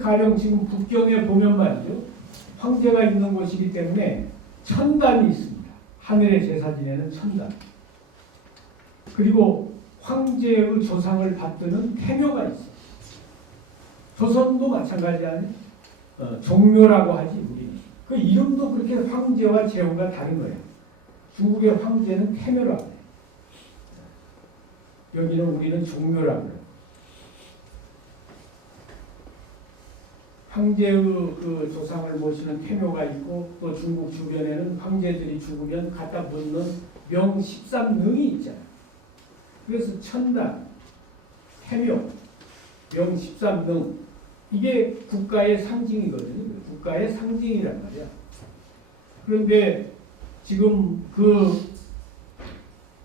가령 지금 북경에 보면 말이죠. 황제가 있는 곳이기 때문에 천단이 있습니다. 하늘에 제사 지내는 천단. 그리고 황제의 조상을 받드는 태묘가 있어. 조선도 마찬가지 아니? 종묘라고 하지 우리는. 그 이름도 그렇게 황제와 제후가 다른 거예요. 중국의 황제는 태묘라고 해요. 여기는 우리는 종묘라고 해요. 황제의 그 조상을 모시는 태묘가 있고 또 중국 주변에는 황제들이 죽으면 갖다 묻는 명 13능이 있잖아요. 그래서 천단, 태묘, 명 13능 이게 국가의 상징이거든요. 국가의 상징이란 말이야. 그런데 지금 그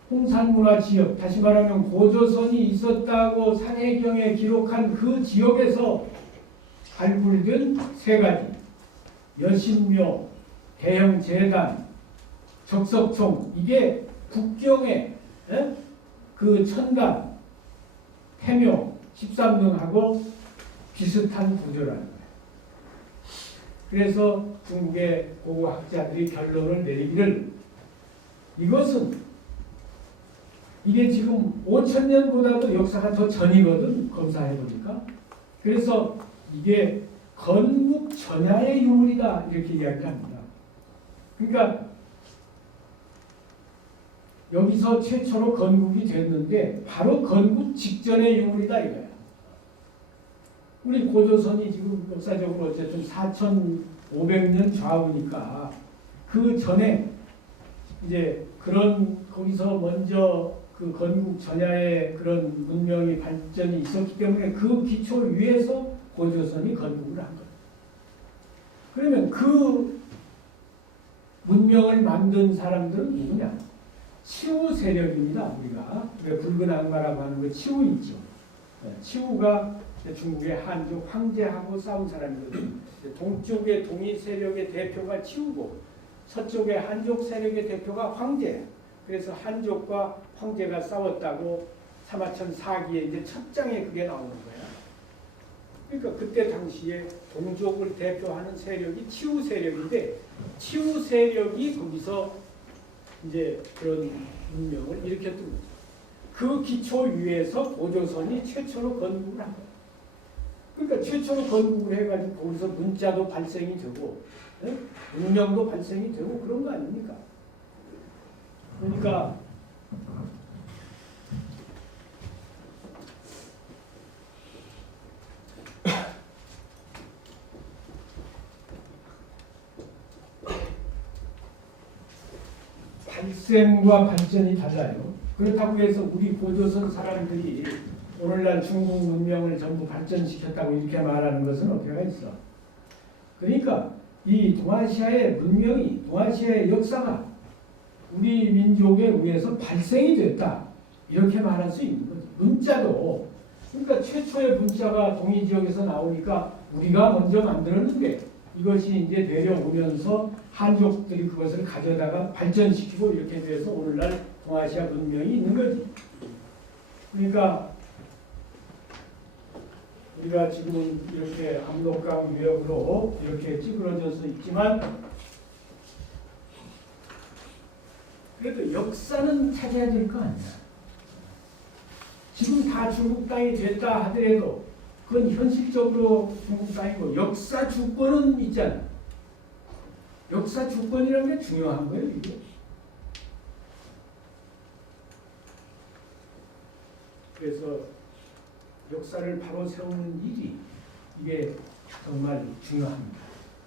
홍산문화 지역, 다시 말하면 고조선이 있었다고 산해경에 기록한 그 지역에서 발굴된 세 가지 여신묘, 대형 제단, 적석총 이게 국경에 그 천단, 태묘, 13등하고 비슷한 구조라는 거예요. 그래서 중국의 고고학자들이 결론을 내리기를 이것은 이게 지금 5,000년보다도 역사가 더 전이거든. 검사해보니까. 그래서 이게 건국 전야의 유물이다 이렇게 이야기합니다. 그러니까 여기서 최초로 건국이 됐는데 바로 건국 직전의 유물이다 이거야. 우리 고조선이 지금 역사적으로 어쨌든 4,500년 좌우니까 그 전에 이제 그런 거기서 먼저 그 건국 전야의 그런 문명이 발전이 있었기 때문에 그 기초 위에서 고조선이 건국을 한 거예요. 그러면 그 문명을 만든 사람들은 누구냐? 치우 세력입니다. 우리가 붉은 악마라고 하는 그 치우 있죠. 치우가 중국의 한족 황제하고 싸운 사람이거든요. 동쪽의 동이 세력의 대표가 치우고 서쪽의 한족 세력의 대표가 황제예요. 그래서 한족과 황제가 싸웠다고 사마천 사기에 이제 첫 장에 그게 나오는 거야. 그러니까 그때 당시에 동족을 대표하는 세력이 치우 세력인데 치우 세력이 거기서 이제 그런 문명을 일으켰던 거죠. 그 기초 위에서 고조선이 최초로 건국을 한 거예요. 그러니까 최초로 건국을 해가지고 거기서 문자도 발생이 되고 문명도 발생이 되고 그런 거 아닙니까? 그러니까 발생과 발전이 달라요. 그렇다고 해서 우리 고조선 사람들이 오늘날 중국 문명을 전부 발전시켰다고 이렇게 말하는 것은 어디가 있어? 그러니까 이 동아시아의 문명이, 동아시아의 역사가 우리 민족에 의해서 발생이 됐다. 이렇게 말할 수 있는 거죠. 문자도 그러니까 최초의 문자가 동이 지역에서 나오니까 우리가 먼저 만들었는데 이것이 이제 내려오면서 한족들이 그것을 가져다가 발전시키고 이렇게 돼서 오늘날 동아시아 문명이 있는 거지. 그러니까 우리가 지금 이렇게 압록강 유역으로 이렇게 찌그러져서 있지만 그래도 역사는 찾아야 될 거 아니야. 지금 다 중국 땅이 됐다 하더라도 그건 현실적으로 중국 땅이고 역사 주권은 있잖아. 역사 주권이라는 게 중요한 거예요, 이게. 그래서 역사를 바로 세우는 일이 이게 정말 중요합니다.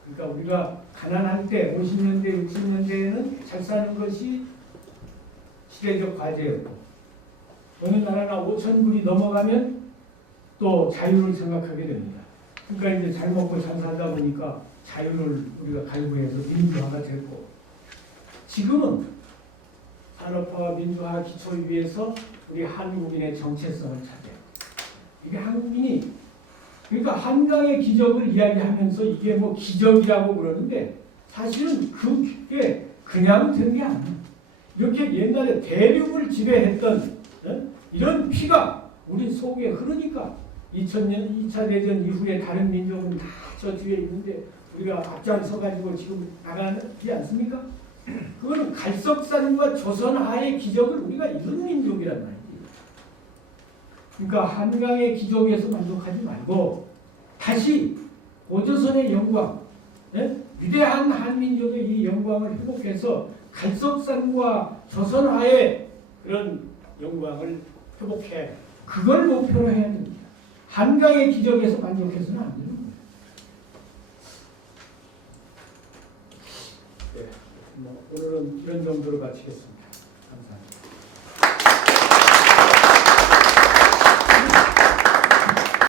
그러니까 우리가 가난할 때 50년대, 60년대에는 잘 사는 것이 시대적 과제였고 어느 나라나 5,000불이 넘어가면 또 자유를 생각하게 됩니다. 그러니까 이제 잘 먹고 잘 살다 보니까 자유를 우리가 갈구해서 민주화가 됐고 지금은 산업화와 민주화 기초를 위해서 우리 한국인의 정체성을 찾아요. 이게 한국인이 그러니까 한강의 기적을 이야기하면서 이게 뭐 기적이라고 그러는데 사실은 그게 그냥 된 게 아니에요. 이렇게 옛날에 대륙을 지배했던 이런 피가 우리 속에 흐르니까 2000년 2차 대전 이후에 다른 민족은 다 저 뒤에 있는데 우리가 앞장서 가지고 지금 나가지 않습니까? 그거는 갈석산과 조선하의 기적을 우리가 이룬 민족이란 말이에요. 그러니까 한강의 기적에서 만족하지 말고 다시 고조선의 영광, 위대한 한민족의 이 영광을 회복해서 갈석산과 조선하의 그런 영광을 회복해 그걸 목표로 해야 됩니다. 한강의 기적에서 만족해서는 안 되는 거예요. 네, 오늘은 이런 정도로 마치겠습니다. 감사합니다.